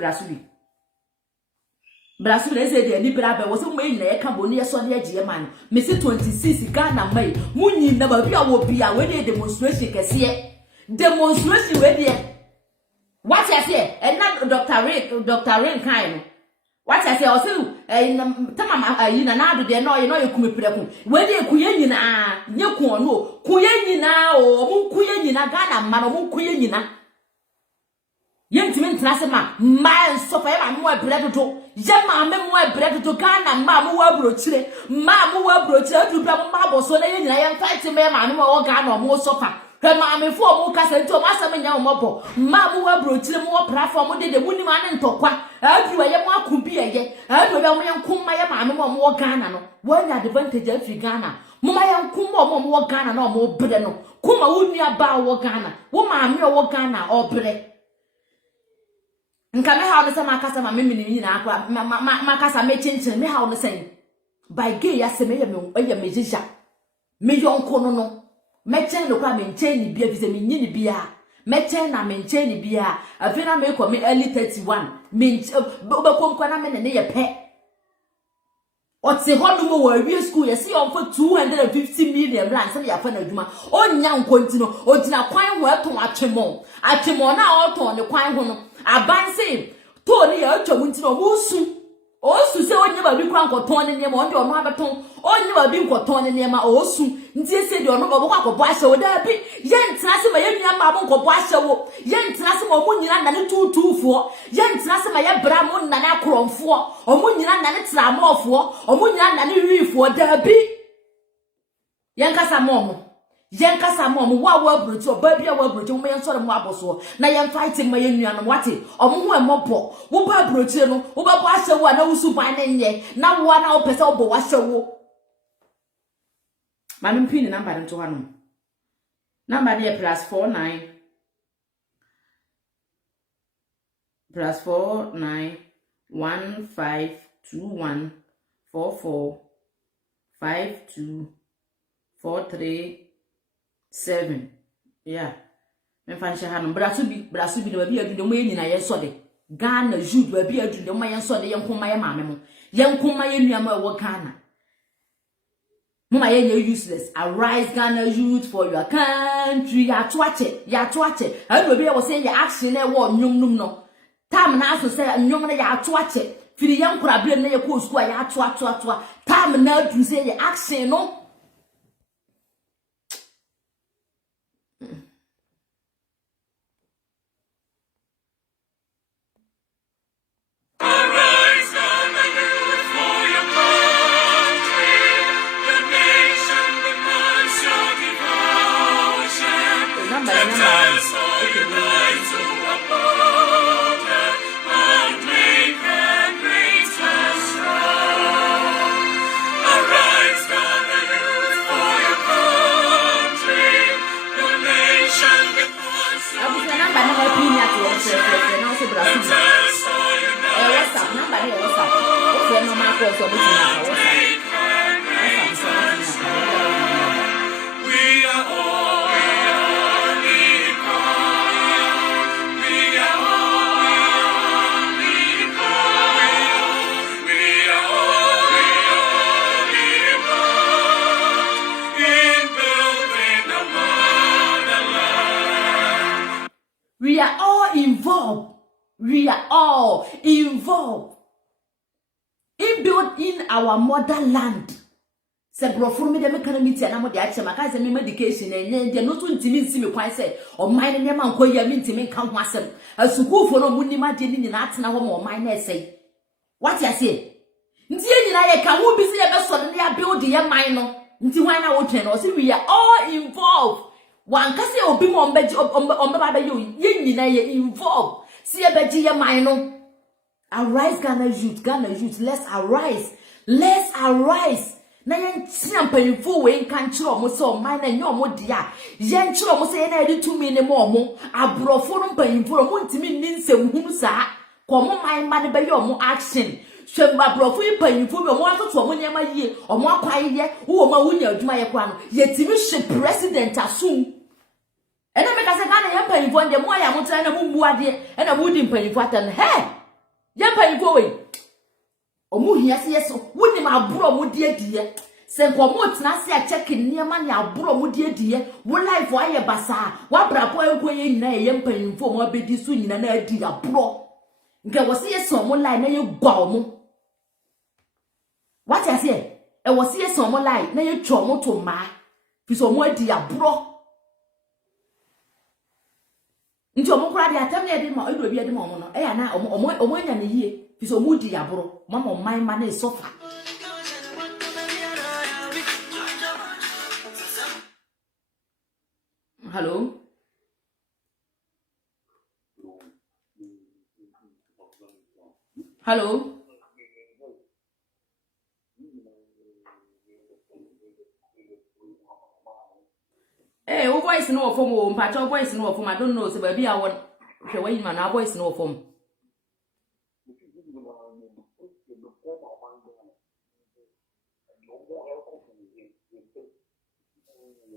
Brasil eze de ni bra be wo se mo yin na ye ka boni ye so de agie man me se 26 Ghana mai munyi na ba bia wo bia we de demonstration kese demonstration we de what you say and na Dr. Rain kind no what you say o se tamama yi na ado de no ye kumepreku we de kuye nyina nye ku ono kuye nyina o mu kuye nyina Ghana ma no mu kuye nyina Yentimi ntena se ma ma nsofa ya ma mo bread to ye ma me mo bread to Ghana ma mo wa brochire ma mo wa brochire adu bra mo ma boso na ye nyina ye fight me ma no mo Ghana mo sofa he ma me fo mo kasa nti o ma sa me nya mo bo ma mo wa brochire mo platform de muni ma ne ntokwa adu ye mo akubi ye adu be mo ye nkumma ye ma me mo Ghana no one advantage afi Ghana mo ma ye nkumma mo Ghana na mo bre no kuma wunua ba wo Ghana wo ma me wo Ghana obre nka me ha no se makasa ma memini nyina akwa makasa me chinchin me ha no sen by gay ya se me ye me jija me yonko no me chen no kwa me nchen ni bia bize me nyini bia me chen na me nchen ni bia afina me ko me early 31 me be kom kwa na me ne ye pe oti hono mo wa wi school ye se on for 250 million rand se ya fa na adwuma onya nkontino otina kwan ho eto atwemo na oto ne kwan ho no abanse to ne ya atwa munti no osu se onye ba bi kwan koton ne nema onde ono abeton onye ba bi koton ne nema osu nti ese de ono ba kwa kobo ahye wo da bi ye ntina se ma ye nua ma bo kobo ahye wo ye ntina se ma omu nyina na ne tutuufo ye ntina se ma ye bra mo na ne akromfo omu nyina na ne tramofo omu nyina na ne wifo da bi ye nkasa mo wa bruti oba bia wa bruti mo yen sore mo aboso na yen fighting ma yen nuanom wate omo ho emopo wo ba bruti no wo ba bo ahyewo na wusu ban ne nye na wo na wo pese wo bo wa hyewo manum pin number nto hanu number ne +49 +49 1521445243 yeah me fansha hanu brasu bi de ba bi adu de mo nyina ye so de Ghana jude ba bi adu de mo ye so de ye nkoma ye maame mo ye nkoma ye nuama wo Ghana mama ye useless. Arise Ghana youth for your country. Ya twache adu bi ye wo say ya action na wo nyum no tam na aso say nyum na ya twache firi ye nkura bre na ye ko school ya twa tam na adu say ya action no. We are all involved in building our motherland. Se brofuru me de me kana miti na mo de ache maka se me medication enye de no to ntimi nsi me kwan se o man ne ma nko ya mi ntimi nka ho asem asukufo no munni ma de ni nyina atena ho ma o man na esei what ya say nti ye nyina ye ka ho bi se ye be so ne ya build ye man no nti hwan na wo twen no se we are all involved wan ka se obi mo mbeji omba ba ye nyina ye involved see ye beji ye man no. Arise Ghana youth, let's arise na yen chiampanyfo we nkan chiro mo se o man na nyo mo dia yen chiro mo se ye na edi tumi ne mo mo abrofo no mpanyfo mo ntimi nni nsem hunu saa ko mo man ma ne be ye mo action hwe abrofo mpanyfo be mo atoto mo nyema yie o mo akwan ye wo ma wunya adwuma ye kwa no ye timi hwe president asum ena me ka se Ghana ye mpanyfo nde mo ya mo tra na mo mu ade ena mo di mpanyfo atan he yempa nko we omu hia se yeso woni ma aburo mu die die se nko mo tena se a check niema ne aburo mu die die wo life wa ye basa wa brapo enko ye nyina yempa nfo mo abedi su nyina na adi aburo nke wo se yeso mo line na ye gwa mo what I say e wo se yeso mo line na ye twa mo to ma fi so mo adi aburo nti omo kura de atam na de ma edu obi de ma omo no ya na omo anya ne yie fi so omo di yaboro mama man ma na sofa hello hello wo voice no form o mpacho voice no form I don't know say baby I want hwe we ma na voice no form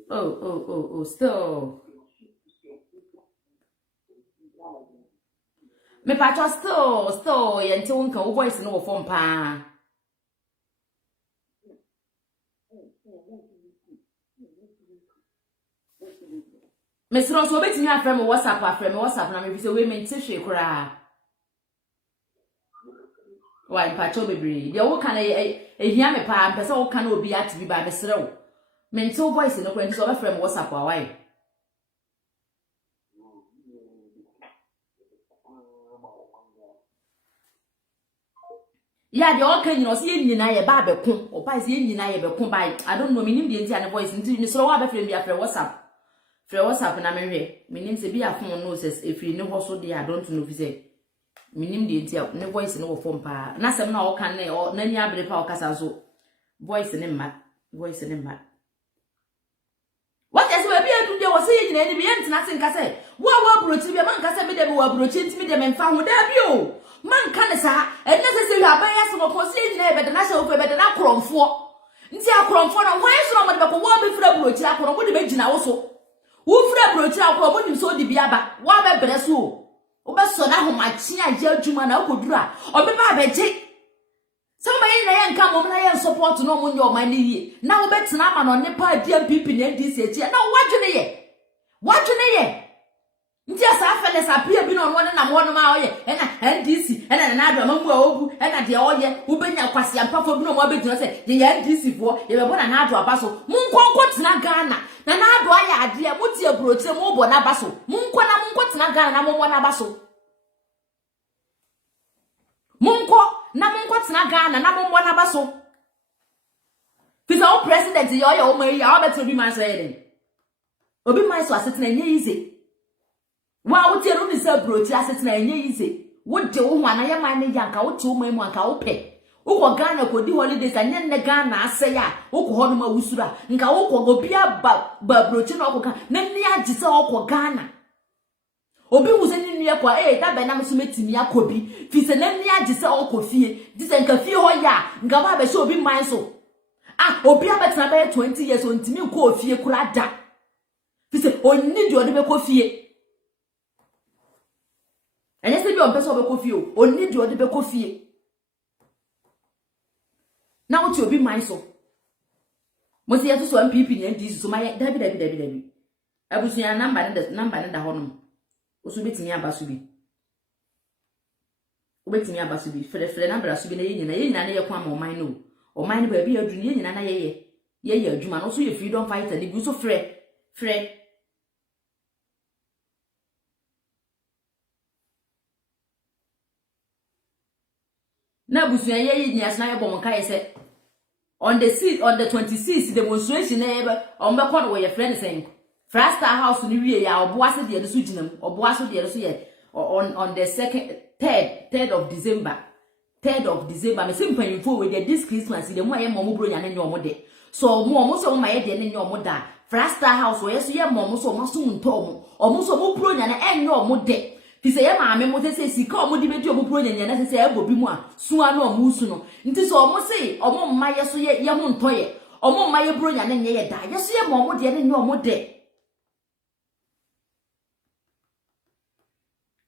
oh still me pacho still yente wonka wo voice no form pa Mesro so betimi afrem WhatsApp na me bi se we menti hwe kura wa mpacho bebre de wo kan ehia me pa mpese wo kan obi atibi ba mesre wo menti wo voice no kura nti so be frem WhatsApp wa why ya de o kan nyino so ye nyina ye ba bekon o pa se ye nyina ye bekon ba I don't know minim de nti an voice nti mesro wa be frem bi afrem WhatsApp WhatsApp na menhwe minim se bi afon no ses efiri ne ho so de I don't know fi say minim de ntia ne voice ne wo form pa na sem na o kan ne o na ni abre pa o kasa so voice ne ma what is we bi adu de wo se yina ni bi entina se nka se wo brochi bi man ka se me de wo brochi ntimi de me mfa ho da bi o man ka ne sa enne se se hwa ba ya se mo ko se yina e be de na se wo be de na kromfo nti akromfo na ho yeso na mo de ko wo be fra brochi akromfo de be gina wo so wo fra brochi akromfo nim so di biaba wo be bere so Obeso na homachi aje adwuma na okodura obeba abeje Samba yin na yan ka mom na yan support no mo nyo man yi na wo betina ama no ne pa DMPP na NDC echi na wadwene ye nti asa afele sa pia bi no no na mo no ma oye na NDC na na ado mamu a obu na de oye wo benya kwase ampafo bi no mo abedina se ye NDC fo ye be bo na ado abaso munko tina Ghana na ado aya ade e muti abroche mo bo na abaso munko tina Ghana na mo na abaso munko tina Ghana na mo na abaso Fisa o president yo o mai ya obeto bi man say obi man so asetena nye ize wa wo tie no ni say brochi asetena nye ize wo de wo ho ana ye man ne yanka wo tie wo man mu anka wo pe wo ko Ghana ko di holidays anye ne Ghana ase ya wo ko ho no ma wusura nka wo ko obi aba brochi no ko ka na ni agi se wo ko Ghana obi wuze ni nua kwa da be na mso metimi akobi fi se na ni agi se wo ko fie di se nka fie ho ya nka ba be se obi man so obi abetena be 20 years on timi ko fie kura da fi se onni di odi be ko fie enye se bi on pese obe ko fie o onni di odi be ko fie na wo ti obi man so mo se yeso so MPP ni NDC so maye dabi abusunya number ne da honom oso betimi abaso bi obetimi abaso bi fere number aso bi na ye nyina na ye kwa ma oman no oman ne ba bi adu ni nyina na ye adwuma no so ye freedom fighter ni bi so fre na busuya ye ni asna ye bom kai se on the 26th demonstration na ye on be kon wo ye friend saying Frasta house ni wie ya oboase de so ginam oboase de so ye on the 3rd of December me simpanyimfo we de this Christmas de mo aye mo bro nya ne nyo mo de so mo so mo aye de ne nyo mo da Frasta house we so ye mo so mo so nto mo so mo bro nya ne enyo mo de fi se ye maame mo se sika o mo di bedi o mo bro nya ne se ebo bi mu a suwa na o mo su no nti so mo se o mo mma ye so ye ho nto ye o mo mma ye bro nya ne ye da ye so ye mo de ne nyo mo de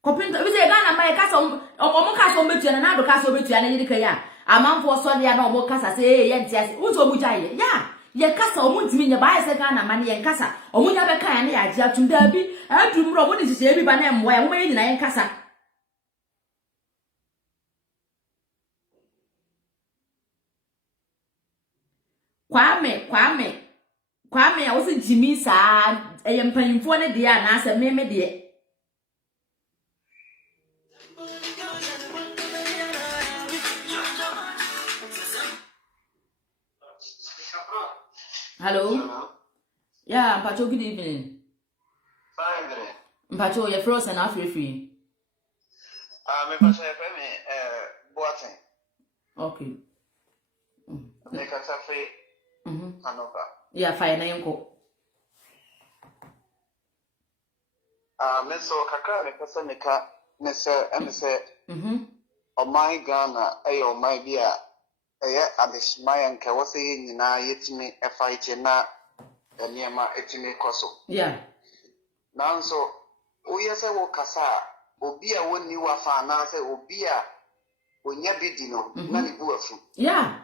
Kopinto we say Ghana my kasa omo kasa ometua na do kasa ometua na yidi kaya amanfo so dia na omo kasa say ye ntia unzo omu jaye ya ye kasa omu ntimi nya ba ye Ghana man ye kasa omu nya be kan ya na ya ji atum da bi adum ro mo di sise bi ba na emwo ya mo ye nyina ye kasa Kwame a wo se jimi sa eye mpanyimfo ne de a na ase meme de Hello. Yeah, Mpacho, good evening. Fine. Mpacho, you're frozen and free. Me pass me Boateng. Okay. Me kasa free. Anoka. Yeah, fine na yanko. Me so kakra me kasa me ka ne se o my Ghana o my bia adishmaya nke wose nyina yetimi efa na niema etimi koso. Yeah. Nanso oyese wo kasa obi a woni wafa na se obi a onya bidi no na ni bu afu. Yeah.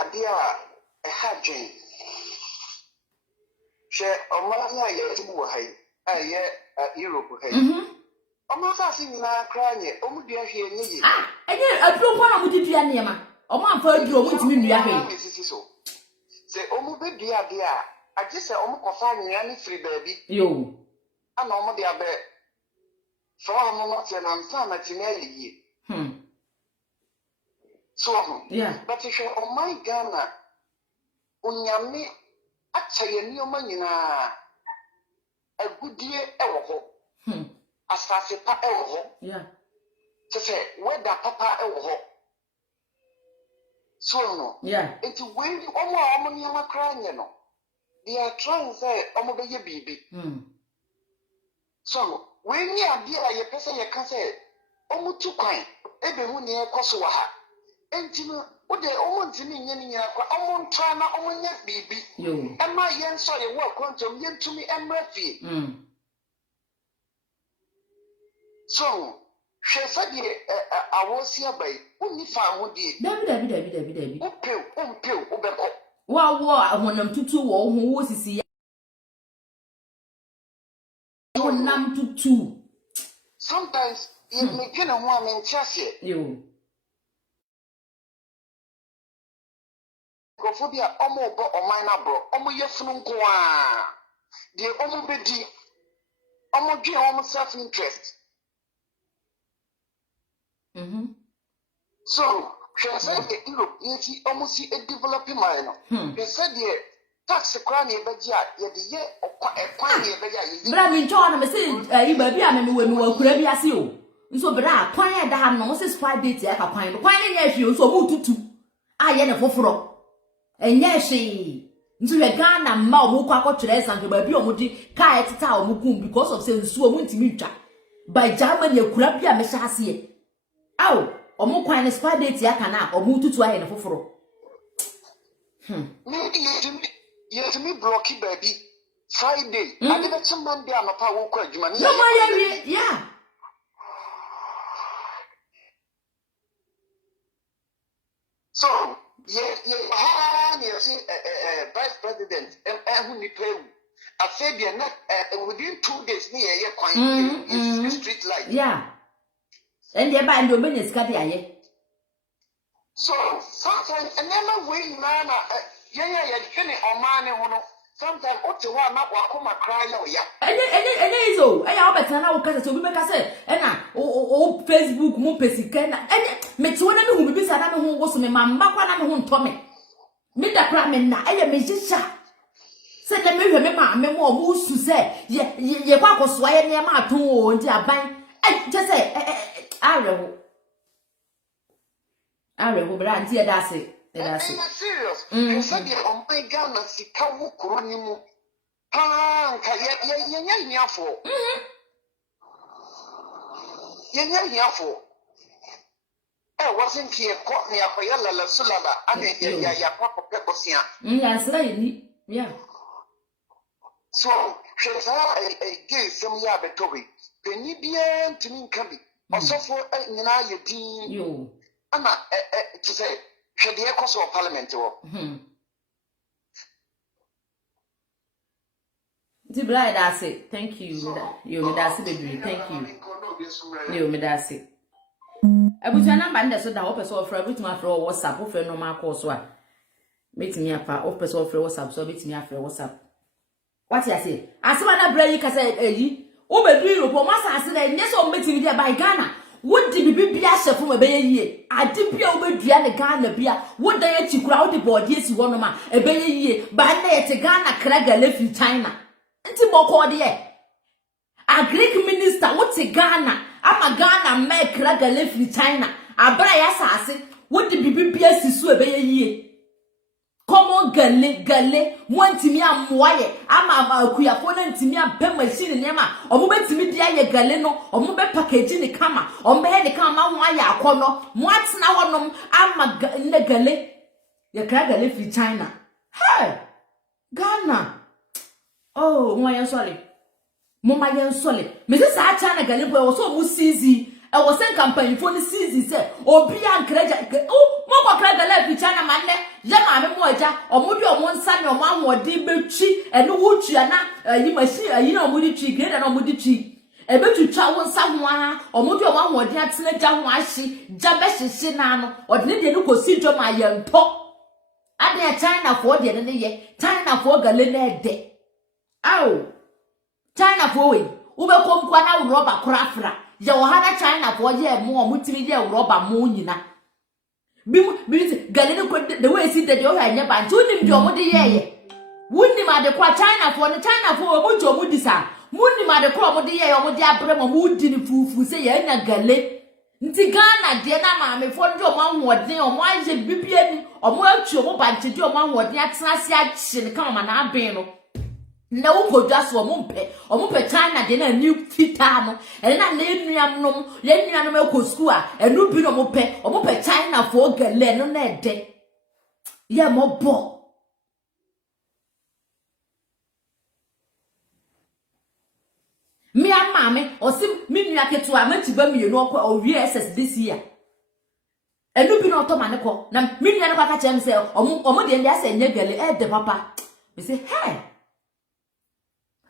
Adia hadwen she omanya yetumu wo hai Europe hai omo fa si nyina kranye omudua hwe nyi enye aduro kwa na mudidua niema omo amfa aduro mutimi nua hwe se omo bedua de a agese omo kofa nyina ni free baby yo ana omo de abe so omo no te na mfa na tinali so yeah but if on my Ghana unyame achaye ni oma nyina agudie ewo ho asase pa ewo ho yeah se weda papa ewo ho so no yeah enti when omo ni amakra nye no they are trying say omo be ye bibi so no when ni ade a ye pese ye ka say omo tu kwan ebe hu ne ekoso wa ha enti no ode omo ntimi nye ni nya kwa omo ntwa na omo nya bibi yo ema ye nso ye wo kwantom ye ntumi emrafi so she said awosi abai uni fa hodi dabi umpeu ubeko wa ahonam tutu wo ho wo sisi ya ahonam tutu sometimes you make no one in chase yo Gofobia omo bo omina bro omo yefunu nko a de omo bedi omo dwe omo self interest so she said the Europe yeti omo si a developing mind no they said the tax crown e beji a ye de ye ekwan e beji a ye bra mi ncho na me se yi ba bi a me we mi wa kura bi ase o nso bra kwan e da ha no mo se spy date ya ka kwan no kwan ne nya hwe o so mo tutu a ye ne foforo enye hwe nso we Ghana ma o mo kwa akotwere sanke ba bi o mo di ka etita o mo kum because of say nso o mo ntimi ntwa by Germany akura bi a me sha ase e aw o mo kwan ne spy date ya ka na o mo tutu a ye ne foforo me blocky baby Friday I did some Monday am pa wo kwa adwuma no ma yeah so vice president who ni play I said they not within 2 days ni ye kwan street light yeah and they buy ndo menya sika de aye so sometimes and never way na yeah kene omane hono sometimes otewa na wakoma cry na oya enye izo eya obetana na ukase so bi meka se na o Facebook mo pesika na enye metiwo na me hu bibi sa na me hu wo so me mamba kwa na me hu ntome me da kra me na eye me jisha se na me hwe me ma me mo mo su se ye kwa koso aye ne ma aton o ndi aban je se areho bra nti e da se serious you said the on my Ghana sika wo kuro ni mu nka ye hiafo wasn't here caught me up for yalla sulaba and ya papa pekosia yes right yeah so she say a gay some ya betobi peni bia ntimi nka bi osofo nyina ye din yo ama to say she dey cause of parliament wo the bride I say thank you you me da say baby thank you me da say abuja number nda so da wo person offer bit ma for WhatsApp offer normal call so a metimi afa of person offer WhatsApp so metimi afa WhatsApp what you say asema na bra yi ka say eyi o be do Europe o ma sa ase na nye so metimi dey by Ghana What did be be as from a bay? I did be over Diana Ghana beer. What day to crowd the body is one of my a bay, but nay to Ghana Kraga left in China. Antimoko a Greek minister, what's a Ghana? I'm a Ghana make Kraga left in China. A bray assassin, what did be be as to a bay? Come on, gale, one to me, I'm wire. I'm a queer opponent to me, a pen machine in Yama, or move to me, dear Galeno, or move package in the camera, or bear the camera, wire, corner. What's now? I'm a gale. You can't live in China. Hey, Ghana. Oh, my sorry. Mama, sorry. Mrs. China Galipo was so easy. I was saying campaign for the season, say, or be uncredited. Oh, Mama cried the left with China man, Yama Moja, or Moody or one son or one more deep tree, and no Chiana, you must see a Moody tree, greater than Moody tree. A bit to chow someone, or Moody or one more dear Senator Washi, Jabesh Sinano, or Lydia Luco Sidro, my young pop. I near China for the other year, China for Galena day. Oh, China for we, Uber come Robert Crafra. Yohana China for ye more multimedia rubber moonina. Bim, Galeno, the way see that you're here, but to him, your ye. Wouldn't him at the qua China for the China for a mucho woodisa. Wouldn't him at the crop of the year or the Abraham wood didn't fool say, Yana Gale. Ntigana, dear mamma, for your mom, what they or why should be bien or more to but to your mom, what the Axasiat come and Abeno. No go just for mumpe China then a new titano and I let me animal school and no bin or mope China for Galen on that day. Ya more bo. Me and mammy or sim me like to a meant to be you know or VSS this year. And no bin automatical. Now, me and I catch him or more than that say negally at the papa. We say, hey.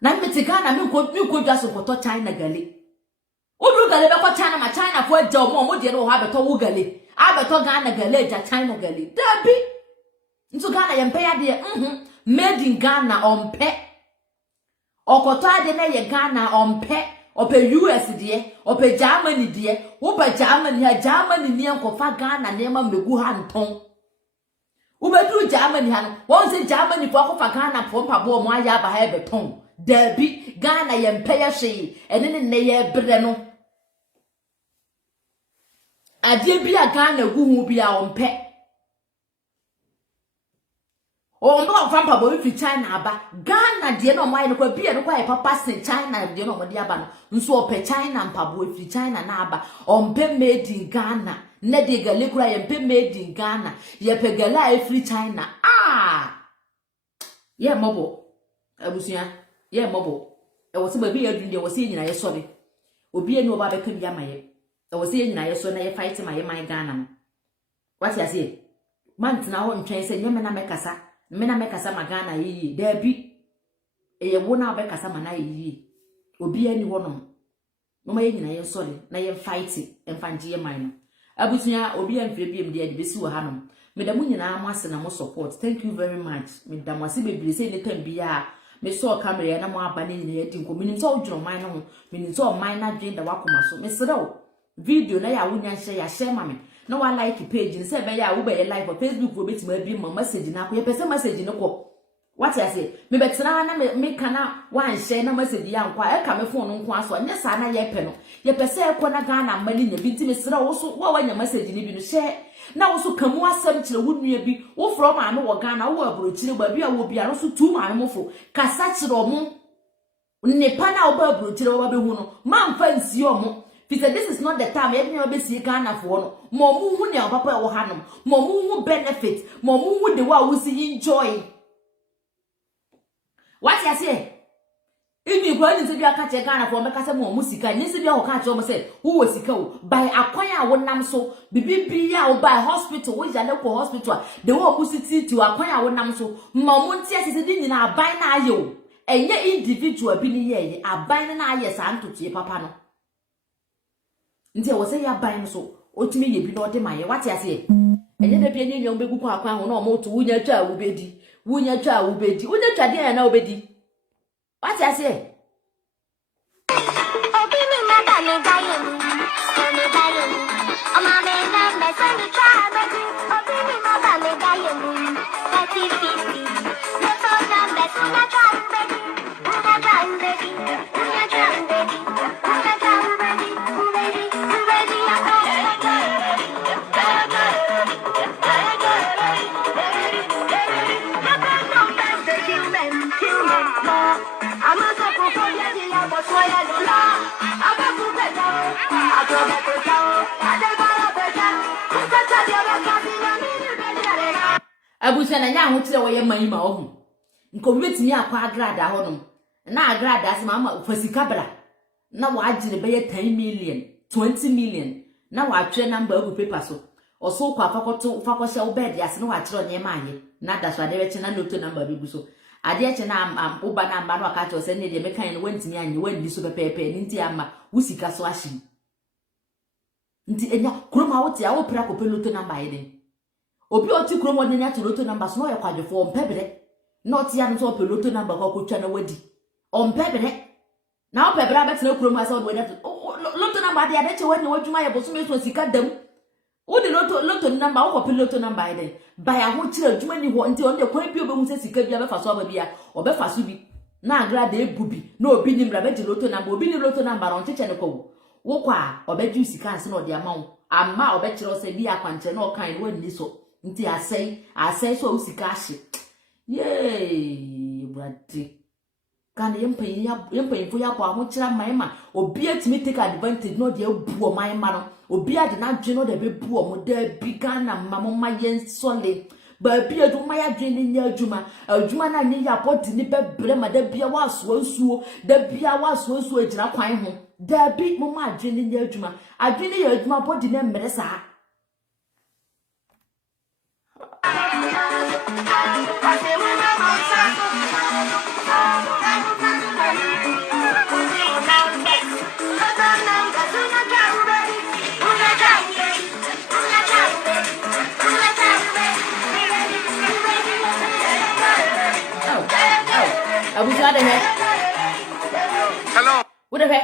Na mitigana mi ko just ko China gali. Odu gali be ko China ma China for eja mo de no ha beto wo gali. A beto Ghana gali eja China gali. Dabi. Nso Ghana ye mpe ya de made in Ghana on pe. Okoto ade na ye Ghana on pe. Ope US de, ope Germany de, ope Germany ha Germany ni enkofa Ghana na ma megu ha nton. Ubedu Germany ha no. Won say Germany for akofa Ghana for pabo mo aya ba ha beton. Debi Ghana yempaya she ene ne ye bre no ade bia Ghana guhu bia ompe o mba fampa bo fi China aba Ghana de no mai no kwa bia no kwa papa sin China de no mo de aba no nso ope China mpa bo fi China na aba ompe made in Ghana ne de gale kura yempe made in Ghana ye pegala e free China ye mobo abusia ye mobo e wo se ba bi adun de wo se nyina ye sobe obi eni oba be ka bi amaye e wo se nyina ye so na ye fight ma ye man Ghana no what you say man tina ho ntwen se nyeme na mekasa ma Ghana yi da bi e ye wo na be kasa ma na yi obi eni wo no no ma ye nyina ye sobe na ye fight emfanje ye man no abusunya obi anfre bi em de ade besi wo hanom me da mu nyina mo ase na mo support thank you very much me da mo ase bebire se ne tam bia me saw camera na mo aba ne ne yedi nko minim so odworo man no minim so man na dwen da wakoma so me serew video na ya wonya ya share ma me na wa like page ni se be ya wo be live for Facebook wo betima bi ma message na ko ye pese message ne ko what I say me betena na me kana wan share na message ya nkwa e ka me phone nko aso nya sa na ye pe no ye pese e ko na Ghana mali nya bi nti me serew wo so wo wanya message ni bi no share na wo so kamu asem kire wo nua bi wo from ame wo Ghana wo abrochire ba bi a wo bia no so tu ma me mofo kasa kire omo ne pa na wo ba abrochire wo ba be hu no man fa nsi omo because this is not the time every no be see Ghana for no mo mu hu ne papa wo hanom mo mu hu benefit mo mu hu the wa wo see enjoy what you say If go into the catch a Ghana for Macasa Musika, Nisibia or catch almost said, who was sick by acquire one nam so, be out by hospital, which are local hospital, the war pussy to acquire one nam so, Mamuntia is in our bina you, and yet individual being ye, a bina yes, and to cheap papa. Until was say, you're buying so, or to me, you be not my what I say. And yet the penny young baby crown no more to win your child will be, win your child will be, win your child and nobody. What I say? Abuja na nya ho kire wo ye man ma ohu nko betimi akwa agrada ho no na agrada asema ama fasika bra na waagire be ye 10 million 20 million na waatwe number agu paper so oso kwa fakoto fakosha wo bed ase na waakire onye ma aye na da so ade weche na note number bi gu so ade eche na oba na amba no aka cho se ne de mekan no wantimi anye wandi so pepepe ni nti ama wusika so ahim nti enya kroma wote a wo pra ko peloto number aye obi oti kromo de nya to number so no ye kwadefo ompebere not ya no so peloto number ko kwotwa na wadi ompebere na opebere abetena kromo asa wo de loto number de ade che wani wadwuma ye boso meso sika dam wo de loto number wo ko peloto number ide ba ya ho kire adwuma ni ho nti on de kwan bi obehu se sika bi abefa so aba bia obefa so bi na agrada ebubi na obi ni mra be de loto number obi ni loto number on cheche ne ko wo kwa obeju sika anse na ode amawo ama obekire o se bi akwanche na o kan wani so nti asai so usika ahye yey brati kan yempan fo ya bo aho kira manma obi atimi take advantage no de abuo manma no obi ade na dwe no de be buo mo da bi Ghana mamo mayen solid ba bi adu maya dwe ni nya adwuma na nye ya body ni bebre ma da bia waso nsuo da bia waso nsuo ejira kwan ho da bi mo ma dwe ni nya adwe ni ya adwuma body na mmere saa Abuja de he. Hello. What the he?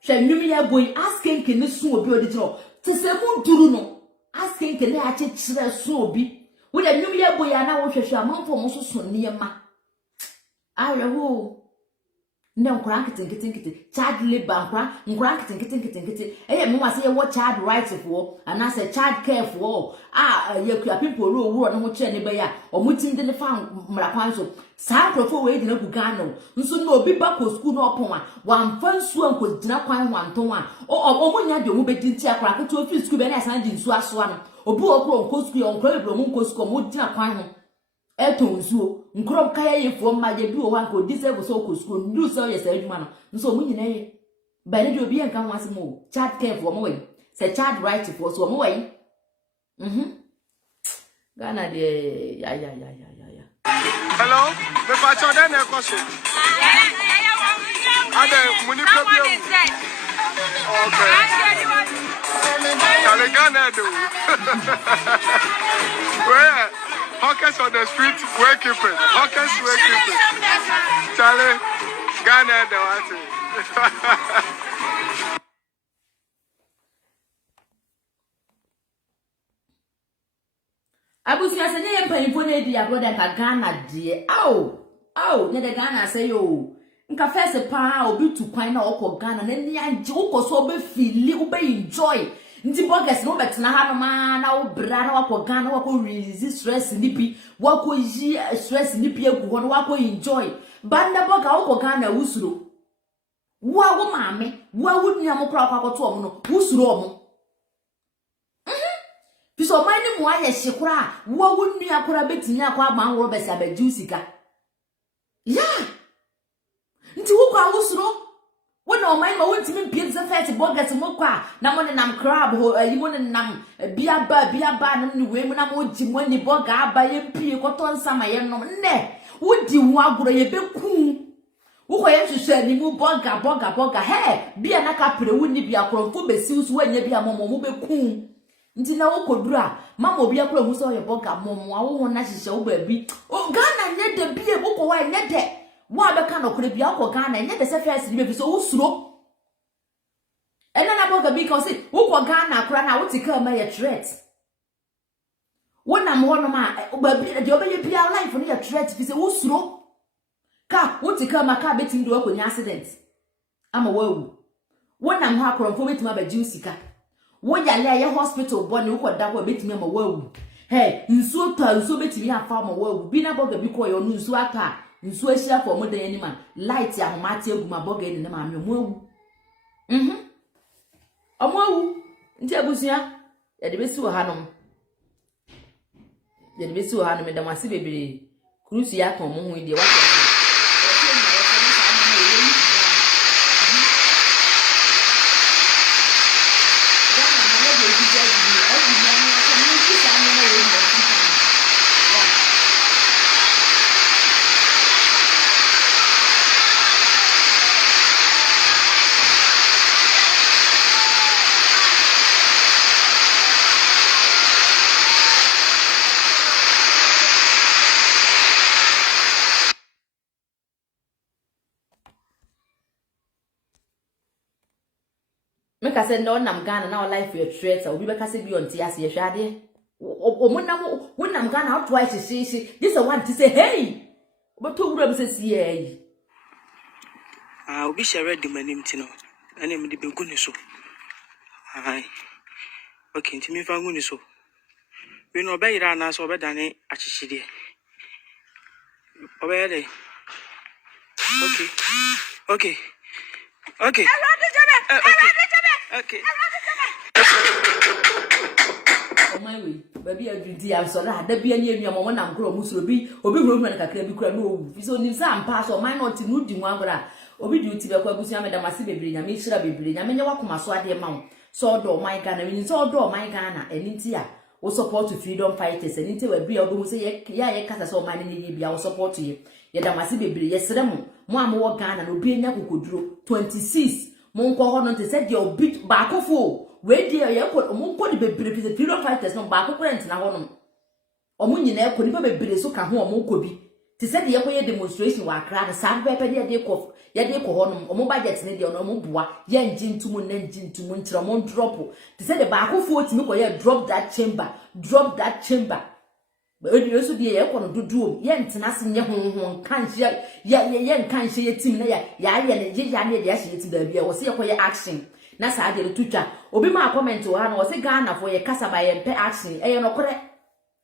She nyumi ya boy asking ke ne su obi odi tro. Ti se mu duru no. Asking ke ne ache kire su obi. Wo de nyumi ya boy ana wo hwehwe amanfo mo so so niema. Ayewo. Ne nkura nkete child labor nkura nkete eye me wa se ye wo child rights for ana se child care for ye kua people ro owuro no ho kire ne ba ya omutim de ne fa mra kwan so sa krofo we gina gu Ghana nso na obi ba ko school no opon a wan fa nsu an ko gina kwan wanton a omunya de omu bedi nti akora ko to fi school be na asan di nsu aso ano obi okro nko school onkro ebro mu nko school mu gina kwan ho etonzuo nkrom kaya yefo ma je bi o wan ko disable so ko school ndu so yes adwuma no nso mu nyina ye ba ne de obi enka ho asem o child care for mo we se child right for so mo we Ghana de ya Hello, the patron then e ko so ade muni problem okay Charlie Ghana do where hawkers on the street wake keeping hawkers wake keeping Charlie Ghana do what Abusia se ne mpanifo na edi abroda ka Ghana die au ne de Ghana say yo nka first pa obi tu kwan na okọ Ghana na ni anje ukọ so obe feel ube enjoy nti bogus no betena ha no ma na wo bra na wakọ Ghana wakọ release stress ni bi wakọ yi stress ni bi egu ho na wakọ enjoy banda boga okọ Ghana wusuro wa wo maame wa wunua mo kra akọ to omo no wusuro omo Piso mani mu aye hikura wo wunnu akura betini akwa ma anwo besa ba jusika ya nti wo kwa wusuro wona o mani ma wontimi mpie ze fet boget mo kwa na mo ne nam crab ho yi mo ne nam biaba na ne we mu na mo ji mo ni boga aba ye mpie koto nsama ye nom ne wodi hu agoro ye beku wo ko ye hwehwe ni mu boga he bia na ka pre wuni bia korofo besi usu wanya bia mo beku nti na wo kodura mama obi akura hu so ye boga momo awo na hihye wo baabi o Ghana nye de bie wo ko wa nye de wo abeka no kure bia ko Ghana nye de se first ni be so wo suro na boga because wo ko Ghana kura na wo tika ma ye threat wona mo no ma de obeye bia life no ye threat fi se wo suro ka wo tika ma ka betim do akonya accident ama wawu wona mo akoromfo betim abaji usika wo yale ye hospital bone wo koda ko betim ama wawu hey nsuo ta nsuo betim afa ama wawu bi na boga bi ko yo no nsuo ata nsuo ahia for mo dan anima light ahomate aguma boga ni na ma me mo wawu Omowu nti abusia ya de besi wo hanom me da mase bebere cruise ya ton mo hu ide wa Meka say no nam Ghana na life your threats obi beka say bi on ti ase ye hwade omunam wonam Ghana out twice she this one to say hey obeto wura bi say see obi share di manim ti no ane me de begu ni so ai okay nti me fa ngu ni so we no be ira na so obedane achichide obede okay okay oh my way baby adudi am so na da bia ni enua mo na nkro musuro bi obi huru na kakra bi kura no owu fi so ni sam pass o man not no di nwagora obi di uti be kwa busu ameda mase bebere nya me hira bebere nya menye wakoma so ade ma so do my Ghana we so do my Ghana eni nti a wo support freedom fighters eni nti wa bia obi say ye kasa so man ni ye bia wo support ye da mase bebere ye sere mo amwo Ghana no obi enya kokoduro 26 monko hono nti se de obi ba akofo we dey ye ko monko de bebere fi freedom fighters no ba akofo ent na hono omo nyina e ko ni bebere so ka ho monko bi ti se de ye ko ye demonstration wa Accra na sa pepe de ko hono omo budget ne de no omo boa ye njintumu na njintumu ntira mo drop ti se de ba akofo otimi ko ye drop that chamber Odi yesu die ye ko no duduom ye ntena se nye honhon kanhye ye nkanhye ye tim na ya ne je ya ne de ahye ti da bia wo se ye ko ye action na sa de tutwa obi ma comment wo ha no wo se Ghana for ye kasa ba ye mpe action e ye no kore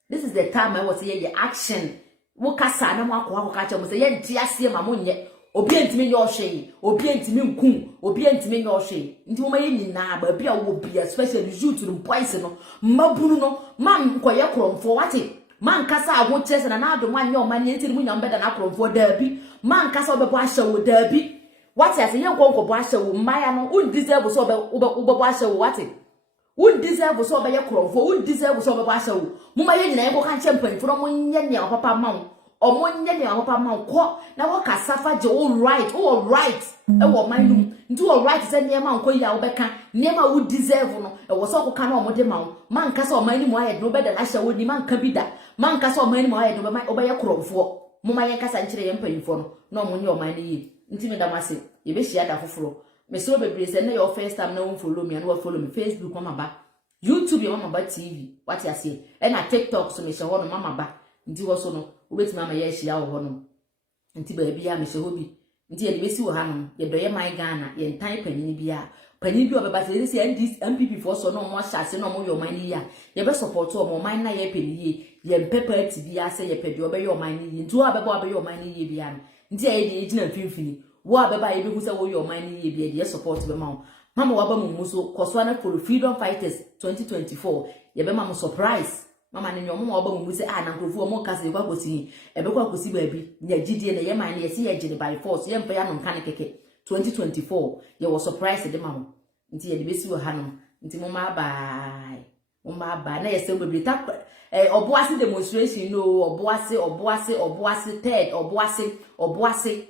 this is the time I was ye action wo kasa na mo akwa ka cha mo se ye nti ase ma mo nye obi entimi nye ohwe obi entimi nkun obi entimi nye ohwe ndi mo ye nyina ba bia wo bia especially youth no boys no mabunu no man ko ye kromfo wate man kasa ago chese na ado nwanye o man yentiri munya mbeda na kromfo dabi man kasa obebo ahyewo dabi wate ase ye nkonko ahyewo mmaya no un deserve so obebo ahyewo wate un deserve so obeye kromfo un deserve so obebo ahyewo muma ye nyina ye ko kan champion furo mo nye ne papa ma omo nye ne papa ma ko na wo kasa fa je all right e wo man num ndu all right se ne ma nko ya obeka ne ma wo deserve no e wo so ko kan omo de ma man kasa o man ni mo aye no beda na ahyewo ni man ka bi da man kasa o man ni mo aye no obeye kromfo muma ye kasa nkyere ye mpanyimfo no na omo nye o man ni yi nti me da mase ye be hia da foforo me so bebre se na your first time na won follow me and wo follow me Facebook mama ba YouTube mama ba TV what you say e na TikTok so me hye ho no mama ba nti wo so no obetimi ama ye hia wo ho no nti ba bia me hye ho bi nti ye de besi wo ha no ye do ye my Ghana ye ntan panyin bia panyin obeba se se MPP for so no mo hyase no mo yo man ni ya ye be support o mo man na ye peniye ye mpepa ti bia se ye pedi obe yo man ni nti wo abeba obe yo man ni ye bia nti ye de gina mfimfini wo abeba ye be hu se wo yo man ni ye bia de support be ma mama waba mu so koso na for freedom fighters 2024 ye be ma mo surprise mama ne nyomo waba mu se na nkrofo mo kase kwa kosi e be kwa kosi baabi nya gidie na ye man ne ye se ye gine by force ye mpa ya no nka ne keke 2024 ye was surprise de mama nti ye de besi wo hanom nti mo ma ba na ye se bebre ta oboase demonstration no oboase third oboase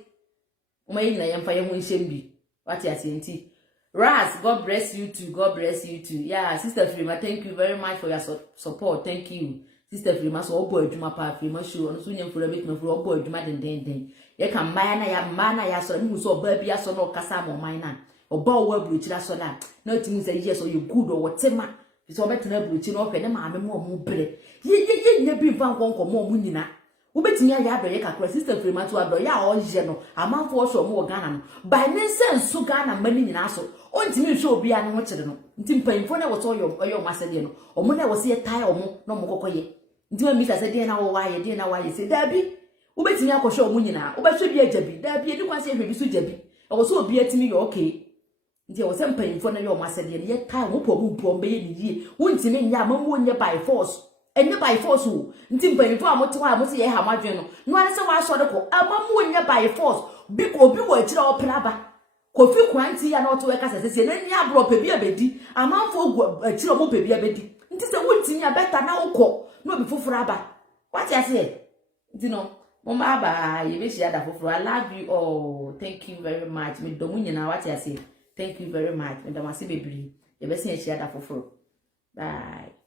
mo yi na ye mfa ye ho nhyembi wati ase nti Raz, God bless you too. Yeah, Sister Frima, thank you very much for your support. Thank you. Sister Frima, so obo adwuma pa Frima show no so nyam fura bit me fura obo adwuma den. Ye kan maya na ya so ni so ba bia so no kasa mo man na. oba wo abruchira so na otimi say yes or you good or whatever so obetena abruchi no hwe ne maame mo bere ye nya bi fa nkonko mo nyina ubetimi ya adoye kakra sister frema to adoye a oje no amanfo so mo Ghana no by ne sense Ghana mani nyina so ontimi hwe obi a ne ho kire no nti mpanfo na wo so oyo masede no omo na wo se ye tai omo no mo kokoye nti ma mi sa se de na wo waye se dabi ubetimi akohwe omo nyina ubehwe bi ajabi dabi edi kwase hwe bi so jabi e wo so obi atimi yo okay nti wo se mpanfo na yo masede ne ye tai omo po mbe ye ni yie wontimi nya amamu onye by force enye by force o nti mpanfo a mote wa mo se ye ha madwen no ane se wa so de ko amamu onye by force bi ko obi wa kira opraba kofi kwanti ya na oto we kasa sese na nya bro pe bi abedi amanfo kira mo pe bi abedi nti se wontimi abeta na ukọ no obi foforo aba what you say nti no mama ba ye be shia da foforo. I love you all, thank you very much me do munyina what you say thank you very much me da mase bebiri ye be se shia da foforo bye.